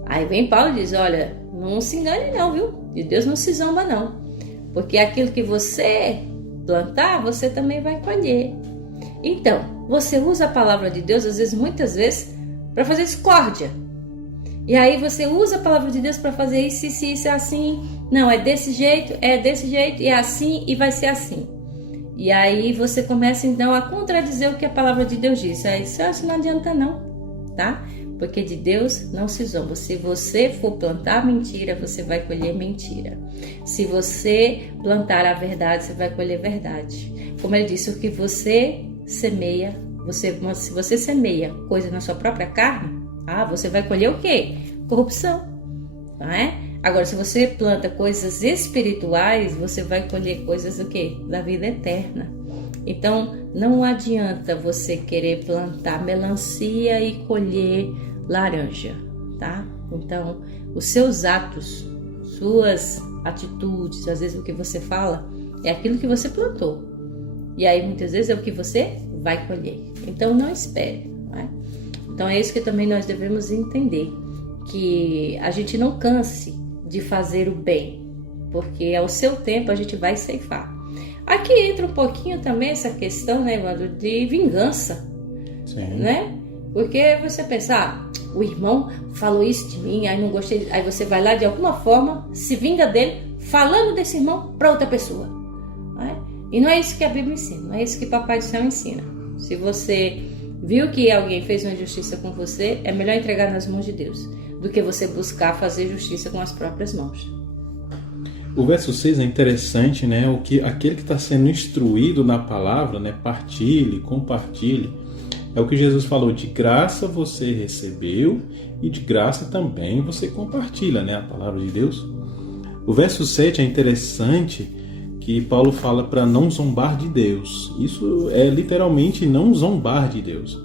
Aí vem Paulo e diz, olha, não se engane não, viu? De Deus não se zomba não. Porque aquilo que você plantar, você também vai colher. Então, você usa a palavra de Deus, às vezes, muitas vezes, para fazer discórdia. E aí você usa a palavra de Deus para fazer isso, assim. Não, é desse jeito, e é assim, e vai ser assim. E aí você começa então a contradizer o que a palavra de Deus diz. Aí isso não adianta não, tá? Porque de Deus não se zomba. Se você for plantar mentira, você vai colher mentira. Se você plantar a verdade, você vai colher verdade. Como ele disse, o que você semeia, se você semeia coisa na sua própria carne, você vai colher o quê? Corrupção, não é? Agora, se você planta coisas espirituais, você vai colher coisas do quê? Da vida eterna. Então, não adianta você querer plantar melancia e colher laranja, tá? Então, os seus atos, suas atitudes, às vezes o que você fala, é aquilo que você plantou. E aí, muitas vezes, é o que você vai colher. Então, não espere, não é? Então é isso que também nós devemos entender, que a gente não canse de fazer o bem, porque ao seu tempo a gente vai ceifar. Aqui entra um pouquinho também essa questão, né, Evandro, de vingança. Sim. Né? Porque você pensa, o irmão falou isso de mim, aí não gostei, aí você vai lá de alguma forma, se vinga dele, falando desse irmão para outra pessoa. Né? E não é isso que a Bíblia ensina, não é isso que Papai do Céu ensina. Se você viu que alguém fez uma injustiça com você, é melhor entregar nas mãos de Deus do que você buscar fazer justiça com as próprias mãos. O verso 6 é interessante, né? Aquele que está sendo instruído na palavra, né? Partilhe, compartilhe. É o que Jesus falou, de graça você recebeu e de graça também você compartilha, né? A palavra de Deus. O verso 7 é interessante, que Paulo fala para não zombar de Deus. Isso é literalmente não zombar de Deus.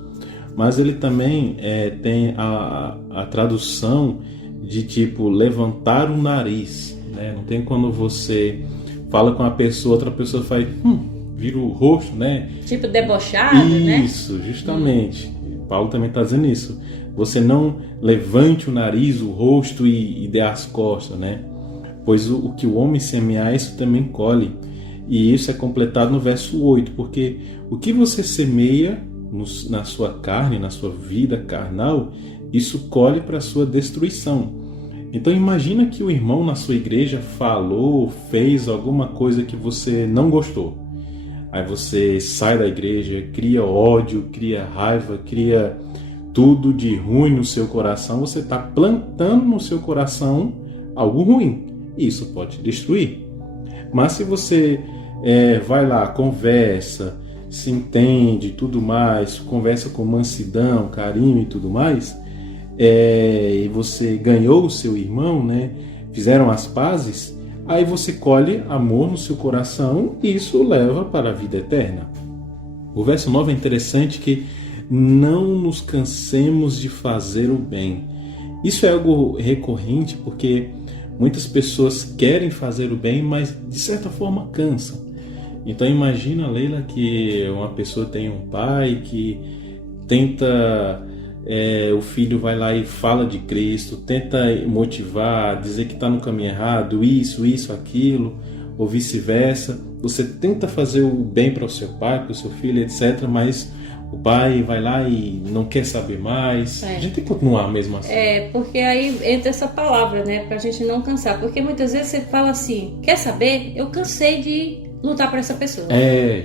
Mas ele também tem a tradução de tipo levantar o nariz. Né? Não tem quando você fala com a pessoa, outra pessoa faz, vira o rosto, né? Tipo debochado, né? Isso, justamente. Paulo também está dizendo isso. Você não levante o nariz, o rosto e dê as costas, né? Pois o que o homem semear, isso também colhe. E isso é completado no verso 8, porque o que você semeia na sua carne, na sua vida carnal, isso colhe para a sua destruição. Então imagina que o irmão na sua igreja falou, fez alguma coisa que você não gostou. Aí você sai da igreja, cria ódio, cria raiva, cria tudo de ruim no seu coração. Você está plantando no seu coração algo ruim. Isso pode te destruir. Mas se você vai lá, conversa, se entende e tudo mais, conversa com mansidão, carinho e tudo mais, e você ganhou o seu irmão, né? Fizeram as pazes, aí você colhe amor no seu coração e isso leva para a vida eterna. O verso 9 é interessante, que não nos cansemos de fazer o bem. Isso é algo recorrente, porque muitas pessoas querem fazer o bem, mas de certa forma cansam. Então imagina, Leila, que uma pessoa tem um pai que tenta, o filho vai lá e fala de Cristo, tenta motivar, dizer que está no caminho errado, isso, aquilo, ou vice-versa. Você tenta fazer o bem para o seu pai, para o seu filho, etc., mas o pai vai lá e não quer saber mais. A gente tem que continuar mesmo assim. Porque aí entra essa palavra, né? Pra gente não cansar. Porque muitas vezes você fala assim, quer saber? Eu cansei de lutar por essa pessoa.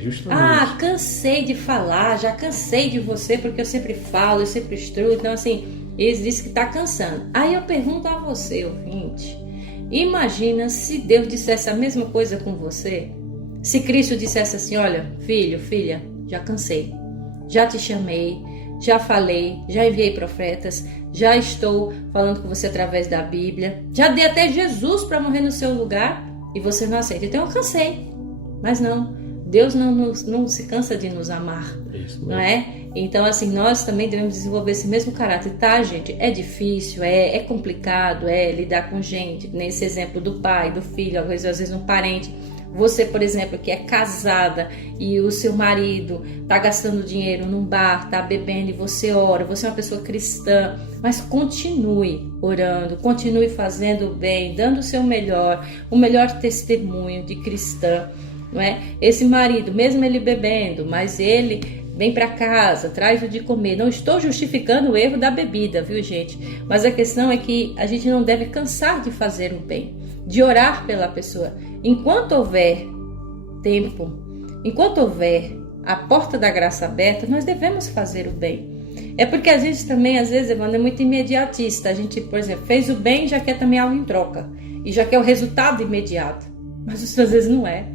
Justamente. Cansei de falar, já cansei de você, porque eu sempre falo, eu sempre instruo. Então assim, eles dizem que tá cansando. Aí eu pergunto a você, ouvinte, imagina se Deus dissesse a mesma coisa com você. Se Cristo dissesse assim, olha, filho, filha, já cansei. já te chamei, já falei, já enviei profetas, já estou falando com você através da Bíblia, já dei até Jesus para morrer no seu lugar e você não aceita. Então eu cansei, mas não, Deus não se cansa de nos amar, não é? Então assim, nós também devemos desenvolver esse mesmo caráter, tá, gente? É difícil, é complicado, lidar com gente, nesse exemplo do pai, do filho, às vezes um parente. Você, por exemplo, que é casada e o seu marido está gastando dinheiro num bar, está bebendo e você ora, você é uma pessoa cristã, mas continue orando, continue fazendo o bem, dando o seu melhor, o melhor testemunho de cristã, não é? Esse marido, mesmo ele bebendo, mas ele vem para casa, traz o de comer. Não estou justificando o erro da bebida, viu, gente? Mas a questão é que a gente não deve cansar de fazer o bem, de orar pela pessoa. Enquanto houver tempo, enquanto houver a porta da graça aberta, nós devemos fazer o bem. É porque a gente também, às vezes, Evandro, é muito imediatista. A gente, por exemplo, fez o bem e já quer também algo em troca. E já quer o resultado imediato. Mas isso às vezes não é.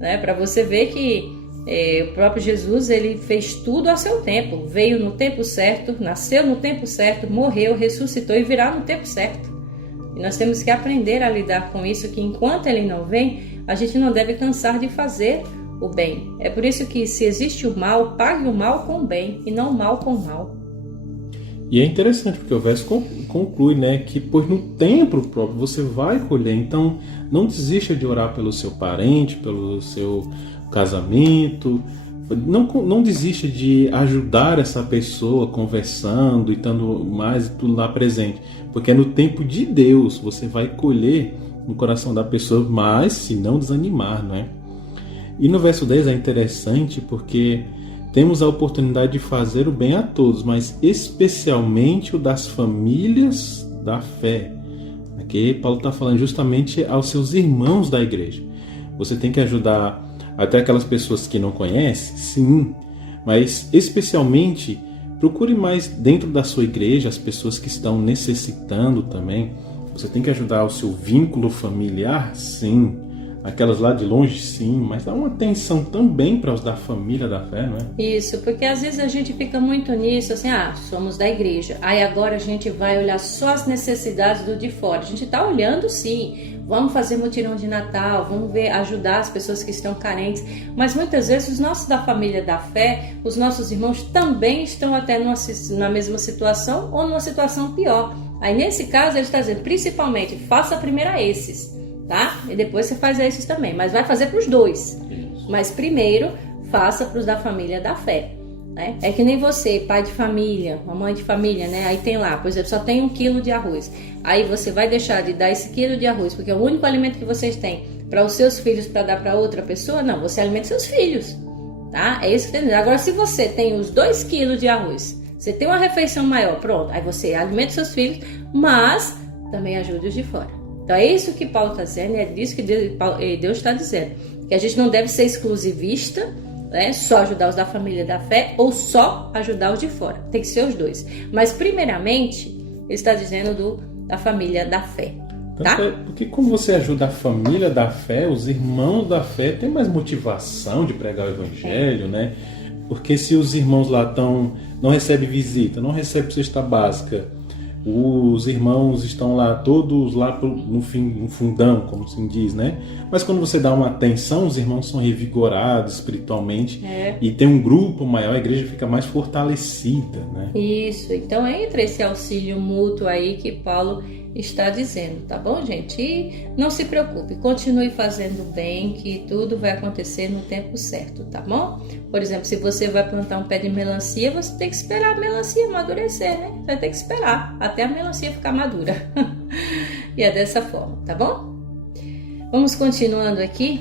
Né? Para você ver que o próprio Jesus, ele fez tudo a seu tempo. Veio no tempo certo, nasceu no tempo certo, morreu, ressuscitou e virá no tempo certo. E nós temos que aprender a lidar com isso, que enquanto ele não vem, a gente não deve cansar de fazer o bem. É por isso que se existe o mal, pague o mal com o bem e não o mal com o mal. E é interessante porque o verso conclui, né, que pois no tempo próprio você vai colher. Então não desista de orar pelo seu parente, pelo seu casamento. Não desista de ajudar essa pessoa conversando e estando mais tudo lá presente, porque é no tempo de Deus você vai colher no coração da pessoa, mas se não desanimar, não é? E no verso 10 é interessante porque temos a oportunidade de fazer o bem a todos, mas especialmente o das famílias da fé. Aqui Paulo está falando justamente aos seus irmãos da igreja. Você tem que ajudar até aquelas pessoas que não conhecem, sim, mas especialmente procure mais dentro da sua igreja as pessoas que estão necessitando também. Você tem que ajudar o seu vínculo familiar, sim. Aquelas lá de longe, sim, mas dá uma atenção também para os da família da fé, não é? Isso, porque às vezes a gente fica muito nisso, assim, somos da igreja, aí agora a gente vai olhar só as necessidades do de fora. A gente está olhando, sim, vamos fazer mutirão de Natal, vamos ajudar as pessoas que estão carentes, mas muitas vezes os nossos da família da fé, os nossos irmãos também estão até na mesma situação ou numa situação pior. Aí nesse caso ele está dizendo, principalmente, faça primeiro a esses, tá? E depois você faz a esses também, mas vai fazer para os dois. Isso. Mas primeiro faça para os da família da fé, né? É que nem você, pai de família, mamãe de família, né? Aí tem lá, por exemplo, só tem 1 quilo de arroz. Aí você vai deixar de dar esse quilo de arroz, porque é o único alimento que vocês têm, para os seus filhos, para dar para outra pessoa? Não, você alimenta seus filhos, tá? É isso que tem. Agora, se você tem os 2 quilos de arroz, você tem uma refeição maior, pronto, aí você alimenta seus filhos, mas também ajude os de fora. Então é isso que Paulo está dizendo, é disso que Deus está dizendo, que a gente não deve ser exclusivista, né? Só ajudar os da família da fé ou só ajudar os de fora, tem que ser os dois. Mas primeiramente, ele está dizendo da família da fé, tá? Porque como você ajuda a família da fé, os irmãos da fé têm mais motivação de pregar o evangelho, né? Porque se os irmãos lá não recebem visita, não recebem cesta básica, os irmãos estão lá todos lá no fundão, como se diz, né? Mas quando você dá uma atenção, os irmãos são revigorados espiritualmente e tem um grupo maior, a igreja fica mais fortalecida, né? Isso, então entra esse auxílio mútuo aí que Paulo está dizendo, tá bom, gente? E não se preocupe, continue fazendo bem, que tudo vai acontecer no tempo certo, tá bom? Por exemplo, se você vai plantar um pé de melancia, você tem que esperar a melancia amadurecer, né? Você vai ter que esperar até a melancia ficar madura. E é dessa forma, tá bom? Vamos continuando aqui.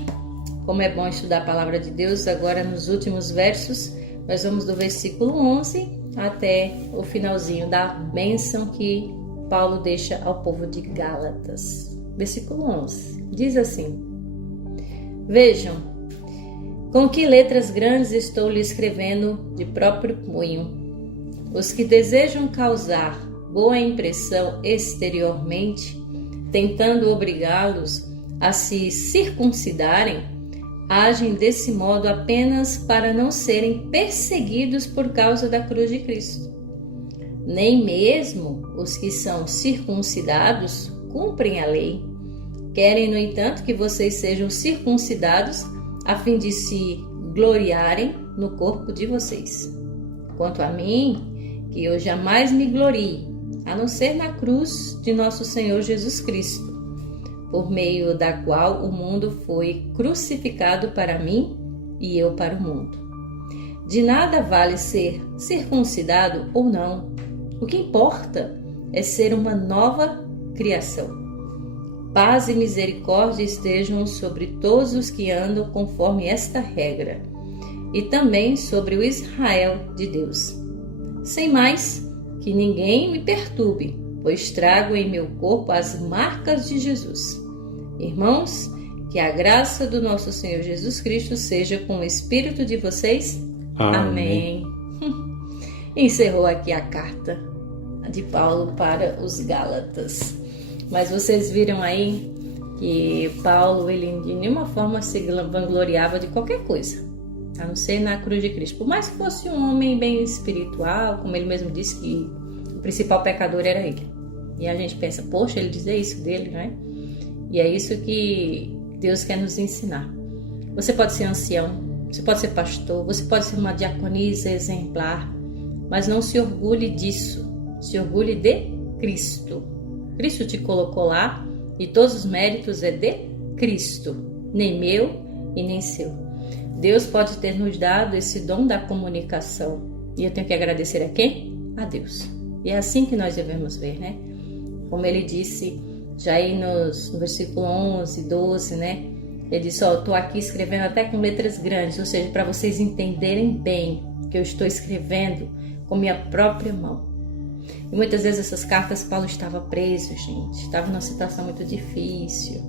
Como é bom estudar a palavra de Deus, agora nos últimos versos, nós vamos do versículo 11 até o finalzinho da bênção que Paulo deixa ao povo de Gálatas. Versículo 11. Diz assim: Vejam, com que letras grandes estou lhe escrevendo de próprio punho. Os que desejam causar boa impressão exteriormente, tentando obrigá-los a se circuncidarem, agem desse modo apenas para não serem perseguidos por causa da cruz de Cristo. Nem mesmo os que são circuncidados cumprem a lei. Querem, no entanto, que vocês sejam circuncidados a fim de se gloriarem no corpo de vocês. Quanto a mim, que eu jamais me glorie, a não ser na cruz de nosso Senhor Jesus Cristo, por meio da qual o mundo foi crucificado para mim e eu para o mundo. De nada vale ser circuncidado ou não. O que importa é ser uma nova criação. Paz e misericórdia estejam sobre todos os que andam conforme esta regra, e também sobre o Israel de Deus. Sem mais, que ninguém me perturbe, pois trago em meu corpo as marcas de Jesus. Irmãos, que a graça do nosso Senhor Jesus Cristo seja com o espírito de vocês. Amém. Encerrou aqui a carta de Paulo para os Gálatas. Mas vocês viram aí que Paulo, ele de nenhuma forma se vangloriava de qualquer coisa, a não ser na cruz de Cristo. Por mais que fosse um homem bem espiritual, como ele mesmo disse que o principal pecador era ele. E a gente pensa, poxa, ele dizer isso dele, não é? E é isso que Deus quer nos ensinar. Você pode ser ancião, você pode ser pastor, você pode ser uma diaconisa exemplar, mas não se orgulhe disso. Se orgulhe de Cristo. Cristo te colocou lá e todos os méritos é de Cristo, nem meu e nem seu. Deus pode ter nos dado esse dom da comunicação e eu tenho que agradecer a quem? A Deus. E é assim que nós devemos ver, né? Como ele disse já aí no versículo 11, 12, né? Ele disse, eu estou aqui escrevendo até com letras grandes, ou seja, para vocês entenderem bem que eu estou escrevendo com minha própria mão. E muitas vezes essas cartas Paulo estava preso, gente, estava numa situação muito difícil.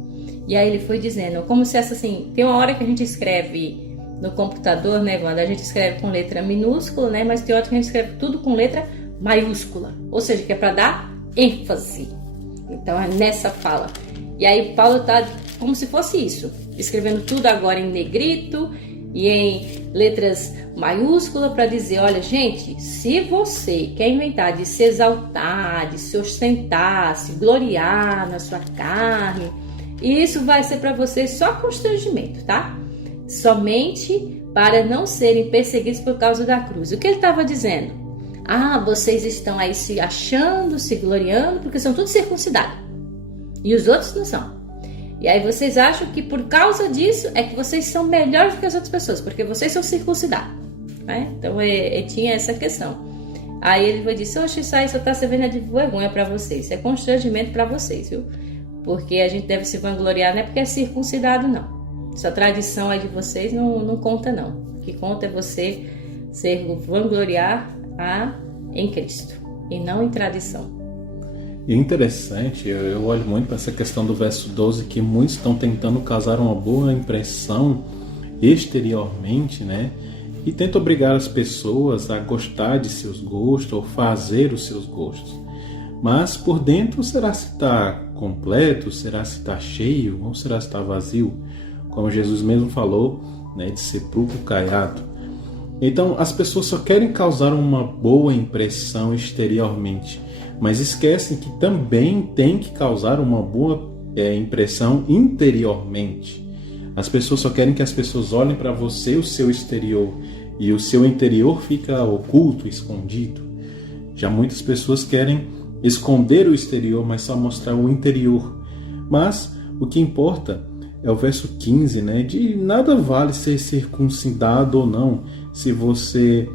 E aí ele foi dizendo, como se essa assim, tem uma hora que a gente escreve no computador, né, Wanda? A gente escreve com letra minúscula, né, mas tem outra que a gente escreve tudo com letra maiúscula, ou seja, que é para dar ênfase. Então é nessa fala. E aí Paulo está como se fosse isso, escrevendo tudo agora em negrito e em letras maiúsculas para dizer, olha gente, se você quer inventar de se exaltar, de se ostentar, se gloriar na sua carne, isso vai ser para você só constrangimento, tá? Somente para não serem perseguidos por causa da cruz. O que ele estava dizendo? Ah, vocês estão aí se achando, se gloriando, porque são todos circuncidados. E os outros não são. E aí vocês acham que por causa disso é que vocês são melhores do que as outras pessoas, porque vocês são circuncidados, né? Então tinha essa questão. Aí ele vai dizer, oxe, isso aí só está servindo de vergonha para vocês, isso é constrangimento para vocês, viu? Porque a gente deve se vangloriar, não é porque é circuncidado, não. Essa tradição aí de vocês não conta, não. O que conta é você se vangloriar em Cristo e não em tradição. E interessante, eu olho muito para essa questão do verso 12, que muitos estão tentando causar uma boa impressão exteriormente, né? E tentam obrigar as pessoas a gostar de seus gostos ou fazer os seus gostos. Mas por dentro, será se está completo? Será se está cheio? Ou será se está vazio? Como Jesus mesmo falou, né, de sepulcro caiado. Então, as pessoas só querem causar uma boa impressão exteriormente, mas esquecem que também tem que causar uma boa impressão interiormente. As pessoas só querem que as pessoas olhem para você, o seu exterior, e o seu interior fica oculto, escondido. Já muitas pessoas querem esconder o exterior, mas só mostrar o interior. Mas o que importa é o verso 15, né? De nada vale ser circuncidado ou não, se você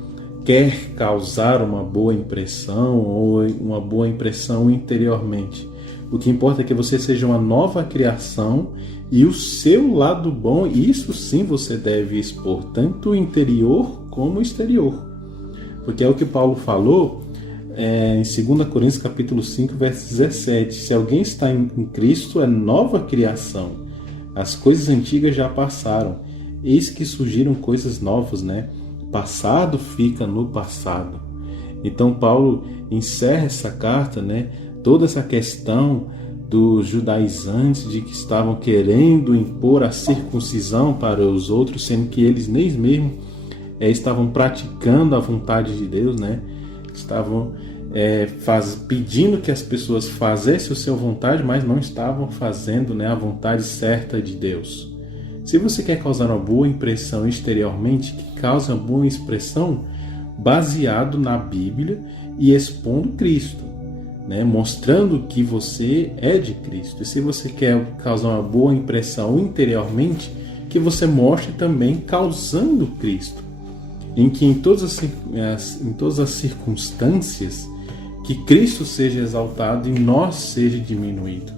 quer causar uma boa impressão ou uma boa impressão interiormente. O que importa é que você seja uma nova criação e o seu lado bom, isso sim você deve expor, tanto o interior como o exterior. Porque é o que Paulo falou em 2 Coríntios capítulo 5, verso 17. Se alguém está em Cristo, é nova criação. As coisas antigas já passaram, eis que surgiram coisas novas, né? Passado fica no passado. Então Paulo encerra essa carta, né? Toda essa questão dos judaizantes de que estavam querendo impor a circuncisão para os outros, sendo que eles nem mesmo estavam praticando a vontade de Deus, né? Estavam pedindo que as pessoas fizessem a sua vontade, mas não estavam fazendo, né, a vontade certa de Deus. Se você quer causar uma boa impressão exteriormente, que cause uma boa expressão baseado na Bíblia e expondo Cristo, né, mostrando que você é de Cristo. E se você quer causar uma boa impressão interiormente, que você mostre também causando Cristo, em que em todas as circunstâncias que Cristo seja exaltado e nós seja diminuído.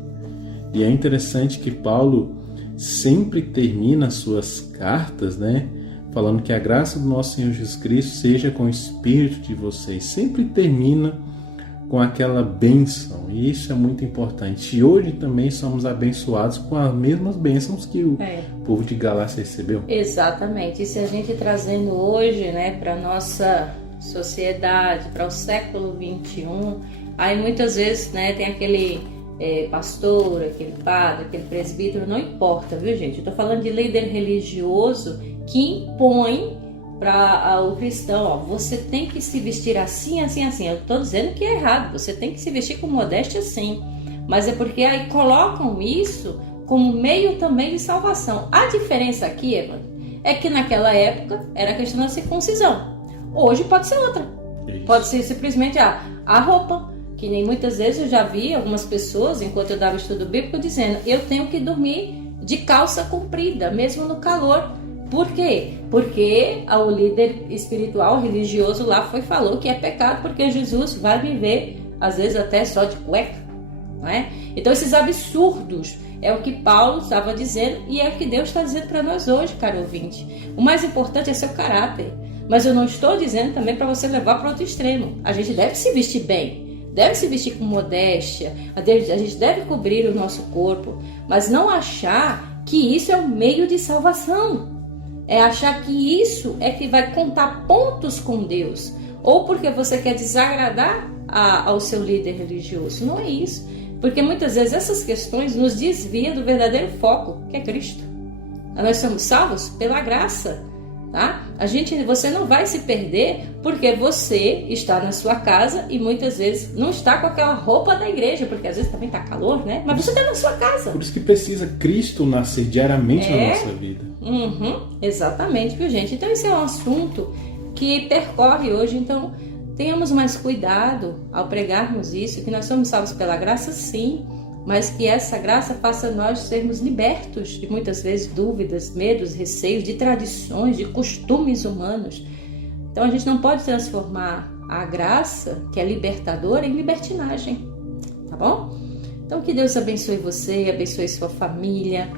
E é interessante que Paulo sempre termina as suas cartas, né, falando que a graça do nosso Senhor Jesus Cristo seja com o espírito de vocês. Sempre termina com aquela bênção, e isso é muito importante. E hoje também somos abençoados com as mesmas bênçãos que o povo de Galácia recebeu. Exatamente. E se a gente trazendo hoje, né, para nossa sociedade, para o século 21, aí muitas vezes, né, tem aquele pastor, aquele padre, aquele presbítero, não importa, viu, gente? Eu tô falando de líder religioso que impõe para o cristão, ó, você tem que se vestir assim, assim, assim. Eu estou dizendo que é errado, você tem que se vestir com modéstia, sim, mas é porque aí colocam isso como meio também de salvação. A diferença aqui, Eva, é que naquela época era a questão da circuncisão. Hoje pode ser outra. Isso. Pode ser simplesmente a roupa, que nem muitas vezes eu já vi algumas pessoas, enquanto eu dava estudo bíblico, dizendo, eu tenho que dormir de calça comprida, mesmo no calor. Por quê? Porque o líder espiritual, religioso lá falou que é pecado, porque Jesus vai viver, às vezes até só de cueca, não é? Então esses absurdos é o que Paulo estava dizendo e é o que Deus está dizendo para nós hoje, caro ouvinte. O mais importante é seu caráter, mas eu não estou dizendo também para você levar para outro extremo. A gente deve se vestir bem, deve se vestir com modéstia, a gente deve cobrir o nosso corpo, mas não achar que isso é um meio de salvação. É achar que isso é que vai contar pontos com Deus, ou porque você quer desagradar ao seu líder religioso. Não é isso, porque muitas vezes essas questões nos desviam do verdadeiro foco, que é Cristo. Nós somos salvos pela graça, tá? Você não vai se perder porque você está na sua casa e muitas vezes não está com aquela roupa da igreja, porque às vezes também está calor, né? Mas você está na sua casa. Por isso que precisa Cristo nascer diariamente na nossa vida. Exatamente, viu, gente? Então esse é um assunto que percorre hoje, então tenhamos mais cuidado ao pregarmos isso, que nós somos salvos pela graça, sim, mas que essa graça faça nós sermos libertos de muitas vezes dúvidas, medos, receios, de tradições, de costumes humanos. Então a gente não pode transformar a graça, que é libertadora, em libertinagem, tá bom? Então que Deus abençoe você, abençoe sua família,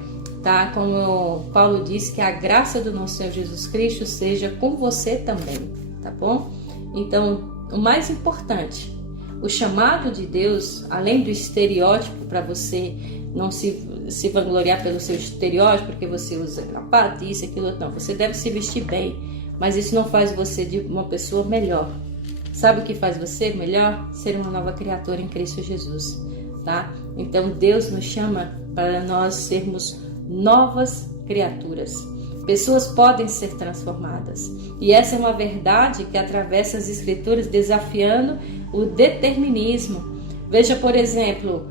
tá? Como Paulo disse, que a graça do nosso Senhor Jesus Cristo seja com você também, tá bom? Então, o mais importante, o chamado de Deus, além do estereótipo, para você não se vangloriar pelo seu estereótipo, porque você usa gravata, isso, aquilo, outro, não. Você deve se vestir bem, mas isso não faz você de uma pessoa melhor. Sabe o que faz você melhor? Ser uma nova criatura em Cristo Jesus, tá? Então, Deus nos chama para nós sermos novas criaturas. Pessoas podem ser transformadas. E essa é uma verdade que atravessa as Escrituras, desafiando o determinismo. Veja, por exemplo,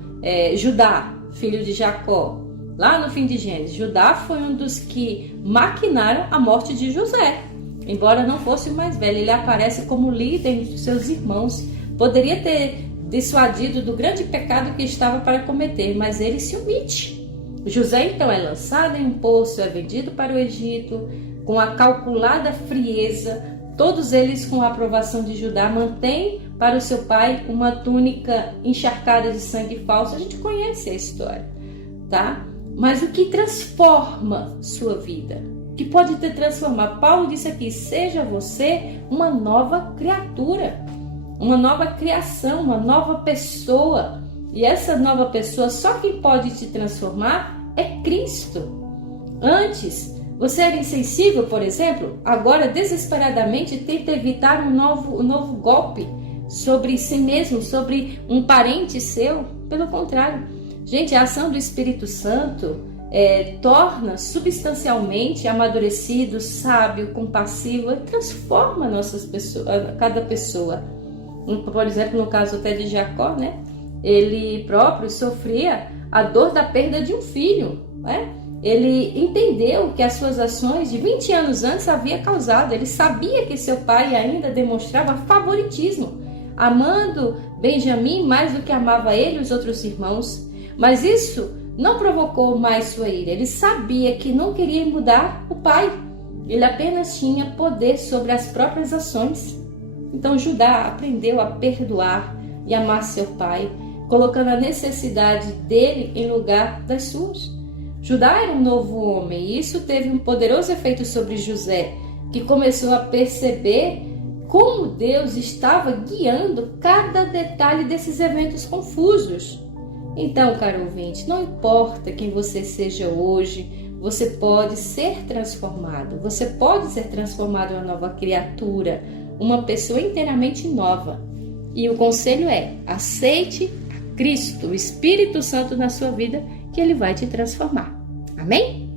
Judá, filho de Jacó. Lá no fim de Gênesis, Judá foi um dos que maquinaram a morte de José. Embora não fosse o mais velho, ele aparece como líder de seus irmãos. Poderia ter dissuadido do grande pecado que estava para cometer, mas ele se omite. José então é lançado em um poço, é vendido para o Egito, com a calculada frieza, todos eles com a aprovação de Judá, mantém para o seu pai uma túnica encharcada de sangue falso. A gente conhece a história, tá? Mas o que transforma sua vida? O que pode te transformar? Paulo disse aqui, seja você uma nova criatura, uma nova criação, uma nova pessoa. E essa nova pessoa, só quem pode te transformar é Cristo. Antes, você era insensível, por exemplo, agora desesperadamente tenta evitar um novo golpe sobre si mesmo, sobre um parente seu. Pelo contrário, Gente, a ação do Espírito Santo torna substancialmente amadurecido, sábio, compassivo, e transforma cada pessoa. Por exemplo, no caso até de Jacó, né? Ele próprio sofria a dor da perda de um filho, né? Ele entendeu que as suas ações de 20 anos antes havia causado. Ele sabia que seu pai ainda demonstrava favoritismo, amando Benjamim mais do que amava ele e os outros irmãos. Mas isso não provocou mais sua ira. Ele sabia que não queria mudar o pai. Ele apenas tinha poder sobre as próprias ações. Então Judá aprendeu a perdoar e amar seu pai, colocando a necessidade dele em lugar das suas. Judá era um novo homem, e isso teve um poderoso efeito sobre José, que começou a perceber como Deus estava guiando cada detalhe desses eventos confusos. Então, caro ouvinte, não importa quem você seja hoje, você pode ser transformado. Você pode ser transformado em uma nova criatura, uma pessoa inteiramente nova. E o conselho é: aceite Cristo, o Espírito Santo na sua vida, que Ele vai te transformar. Amém?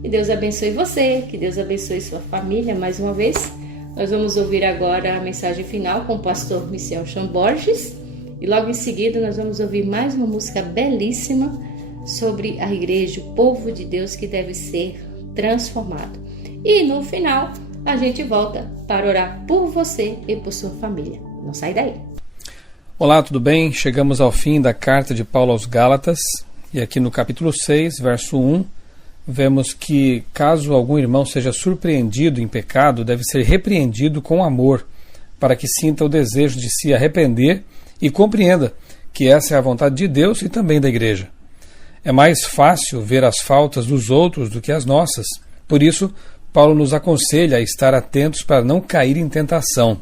Que Deus abençoe você, que Deus abençoe sua família mais uma vez. Nós vamos ouvir agora a mensagem final com o pastor Michel Chamborges. E logo em seguida nós vamos ouvir mais uma música belíssima sobre a igreja, o povo de Deus que deve ser transformado. E no final a gente volta para orar por você e por sua família. Não sai daí. Olá, tudo bem? Chegamos ao fim da carta de Paulo aos Gálatas. E aqui no capítulo 6, verso 1, vemos que caso algum irmão seja surpreendido em pecado, deve ser repreendido com amor, para que sinta o desejo de se arrepender e compreenda que essa é a vontade de Deus e também da igreja. É mais fácil ver as faltas dos outros do que as nossas. Por isso, Paulo nos aconselha a estar atentos para não cair em tentação.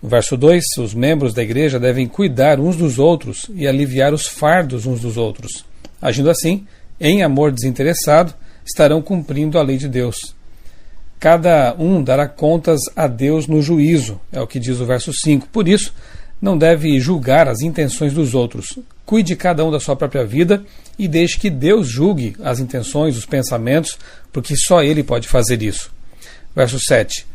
No verso 2, os membros da igreja devem cuidar uns dos outros e aliviar os fardos uns dos outros. Agindo assim, em amor desinteressado, estarão cumprindo a lei de Deus. Cada um dará contas a Deus no juízo, é o que diz o verso 5. Por isso, não deve julgar as intenções dos outros. Cuide cada um da sua própria vida e deixe que Deus julgue as intenções, os pensamentos, porque só Ele pode fazer isso. Verso 7.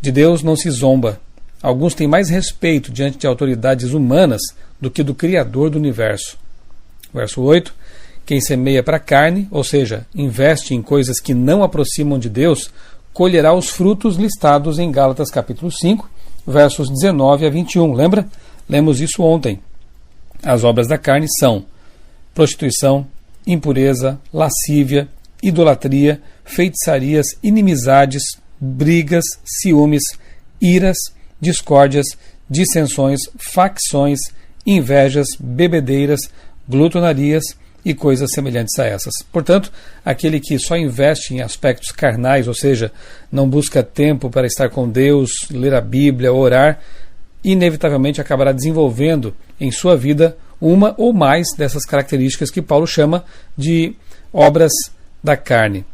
De Deus não se zomba. Alguns têm mais respeito diante de autoridades humanas do que do Criador do universo. Verso 8. Quem semeia para a carne, ou seja, investe em coisas que não aproximam de Deus, colherá os frutos listados em Gálatas capítulo 5, versos 19 a 21. Lembra? Lemos isso ontem. As obras da carne são prostituição, impureza, lascívia, idolatria, feitiçarias, inimizades, brigas, ciúmes, iras, discórdias, dissensões, facções, invejas, bebedeiras, glutonarias e coisas semelhantes a essas. Portanto, aquele que só investe em aspectos carnais, ou seja, não busca tempo para estar com Deus, ler a Bíblia, orar, inevitavelmente acabará desenvolvendo em sua vida uma ou mais dessas características que Paulo chama de obras da carne.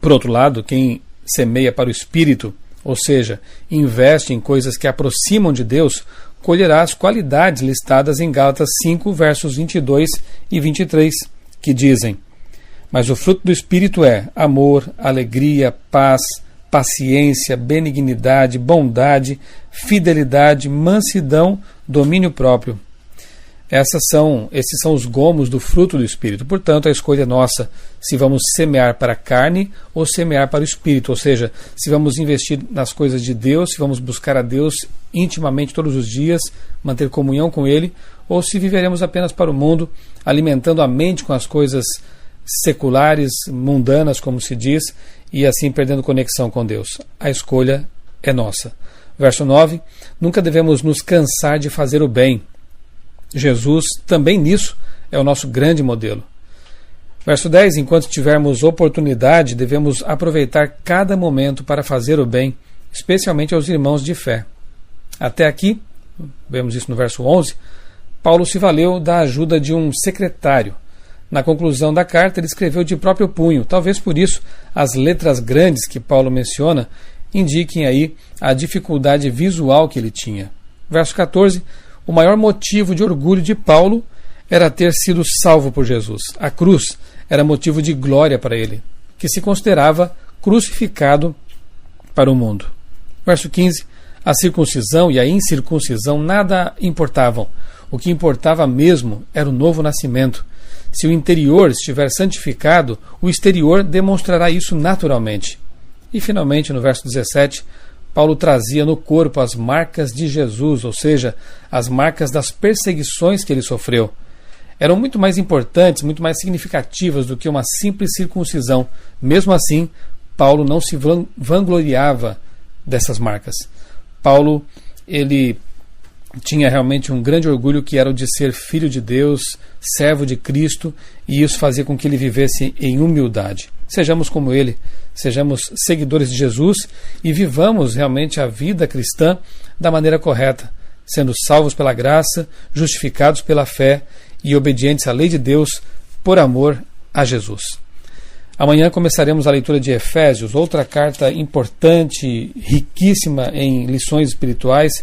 Por outro lado, quem semeia para o Espírito, ou seja, investe em coisas que aproximam de Deus, colherá as qualidades listadas em Gálatas 5, versos 22 e 23, que dizem: mas o fruto do Espírito é amor, alegria, paz, paciência, benignidade, bondade, fidelidade, mansidão, domínio próprio. Esses são os gomos do fruto do Espírito. Portanto, a escolha é nossa, se vamos semear para a carne ou semear para o Espírito, ou seja, se vamos investir nas coisas de Deus, se vamos buscar a Deus intimamente todos os dias, manter comunhão com Ele, ou se viveremos apenas para o mundo, alimentando a mente com as coisas seculares, mundanas, como se diz, e assim perdendo conexão com Deus. A escolha é nossa. Verso 9, nunca devemos nos cansar de fazer o bem. Jesus, também nisso, é o nosso grande modelo. Verso 10, enquanto tivermos oportunidade, devemos aproveitar cada momento para fazer o bem, especialmente aos irmãos de fé. Até aqui, vemos isso no verso 11, Paulo se valeu da ajuda de um secretário. Na conclusão da carta, ele escreveu de próprio punho. Talvez por isso as letras grandes que Paulo menciona indiquem aí a dificuldade visual que ele tinha. Verso 14, o maior motivo de orgulho de Paulo era ter sido salvo por Jesus. A cruz era motivo de glória para ele, que se considerava crucificado para o mundo. Verso 15. A circuncisão e a incircuncisão nada importavam. O que importava mesmo era o novo nascimento. Se o interior estiver santificado, o exterior demonstrará isso naturalmente. E finalmente, no verso 17, Paulo trazia no corpo as marcas de Jesus, ou seja, as marcas das perseguições que ele sofreu. Eram muito mais importantes, muito mais significativas do que uma simples circuncisão. Mesmo assim, Paulo não se vangloriava dessas marcas. Paulo, ele tinha realmente um grande orgulho, que era o de ser filho de Deus, servo de Cristo, e isso fazia com que ele vivesse em humildade. Sejamos como ele, sejamos seguidores de Jesus e vivamos realmente a vida cristã da maneira correta, sendo salvos pela graça, justificados pela fé e obedientes à lei de Deus por amor a Jesus. Amanhã começaremos a leitura de Efésios, outra carta importante, riquíssima em lições espirituais,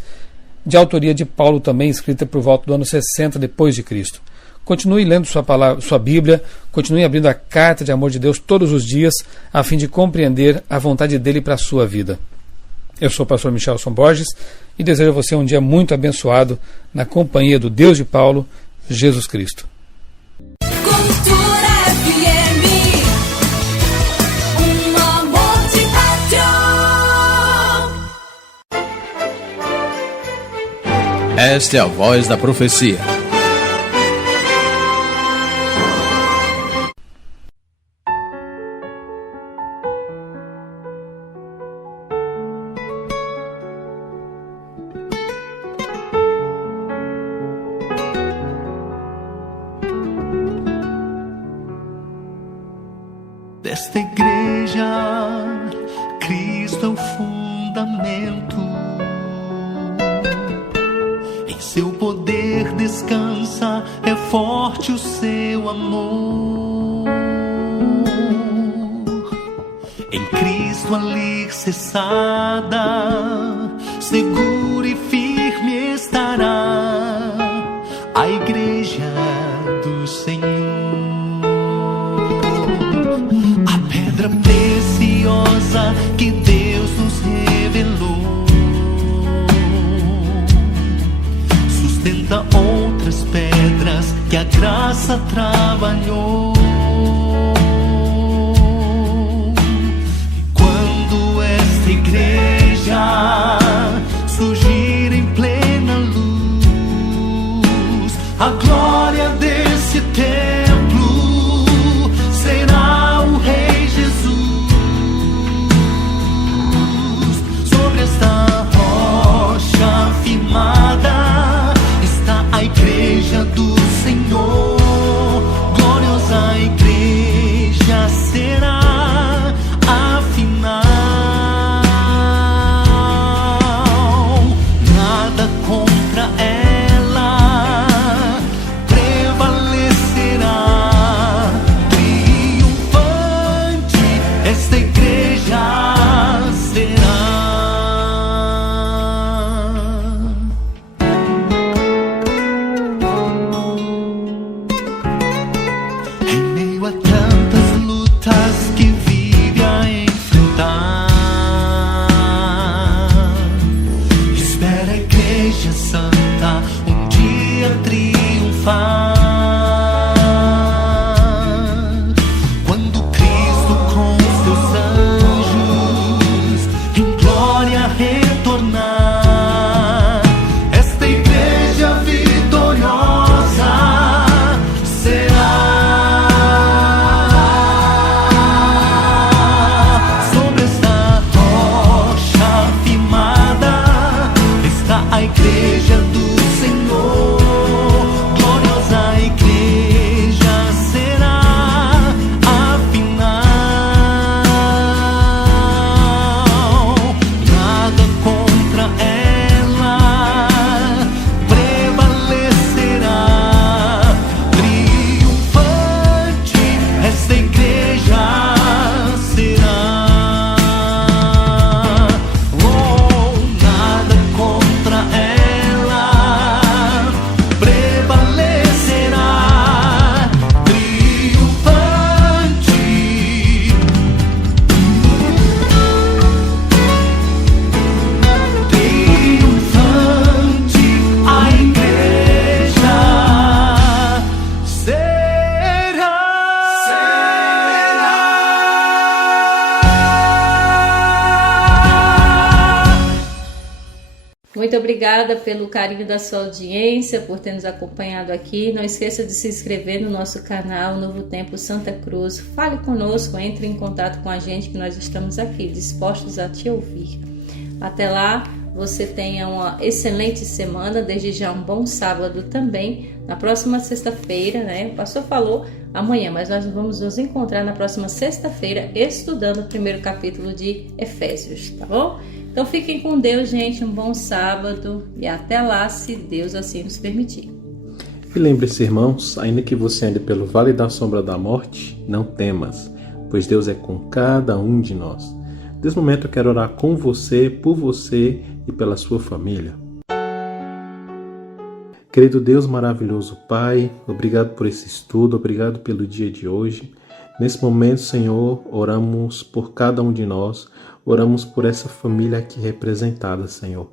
de autoria de Paulo também, escrita por volta do ano 60 depois de Cristo. Continue lendo sua Bíblia, continue abrindo a carta de amor de Deus todos os dias, a fim de compreender a vontade dele para a sua vida. Eu sou o pastor Michelson Borges e desejo a você um dia muito abençoado na companhia do Deus de Paulo, Jesus Cristo. Cultura FM, um amor de rádio. Esta é a voz da profecia. Desta igreja, Cristo é o fundamento. Em seu poder descansa, é forte o seu amor. Em Cristo alicerçada, segura e firme estará a igreja do Senhor. Preciosa que Deus nos revelou, sustenta outras pedras que a graça trabalhou. E quando esta igreja surgir em plena luz, a glória desse templo será o Rei esta rocha firmada está a igreja do Senhor. Gloriosa igreja será a final. Nada contra ela prevalecerá. Triunfante esta igreja será. Quando Cristo com seus anjos em glória retornar, esta igreja vitoriosa será. Sobre esta rocha firmada está a igreja do Senhor. Gloriosa muito obrigada pelo carinho da sua audiência, por ter nos acompanhado aqui. Não esqueça de se inscrever no nosso canal Novo Tempo Santa Cruz. Fale conosco, entre em contato com a gente, que nós estamos aqui, dispostos a te ouvir. Até lá, você tenha uma excelente semana, desde já um bom sábado também. Na próxima sexta-feira, né? O pastor falou amanhã, mas nós vamos nos encontrar na próxima sexta-feira estudando o primeiro capítulo de Efésios, tá bom? Então fiquem com Deus, gente, um bom sábado e até lá, se Deus assim nos permitir. E lembre-se, irmãos, ainda que você ande pelo vale da sombra da morte, não temas, pois Deus é com cada um de nós. Nesse momento eu quero orar com você, por você e pela sua família. Querido Deus maravilhoso Pai, obrigado por esse estudo, obrigado pelo dia de hoje. Nesse momento, Senhor, oramos por cada um de nós, oramos por essa família aqui representada, Senhor.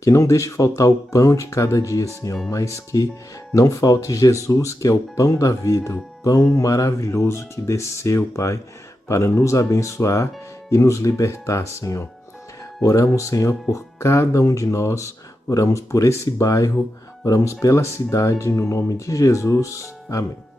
Que não deixe faltar o pão de cada dia, Senhor, mas que não falte Jesus, que é o pão da vida, o pão maravilhoso que desceu, Pai, para nos abençoar e nos libertar, Senhor. Oramos, Senhor, por cada um de nós, oramos por esse bairro, oramos pela cidade, no nome de Jesus. Amém.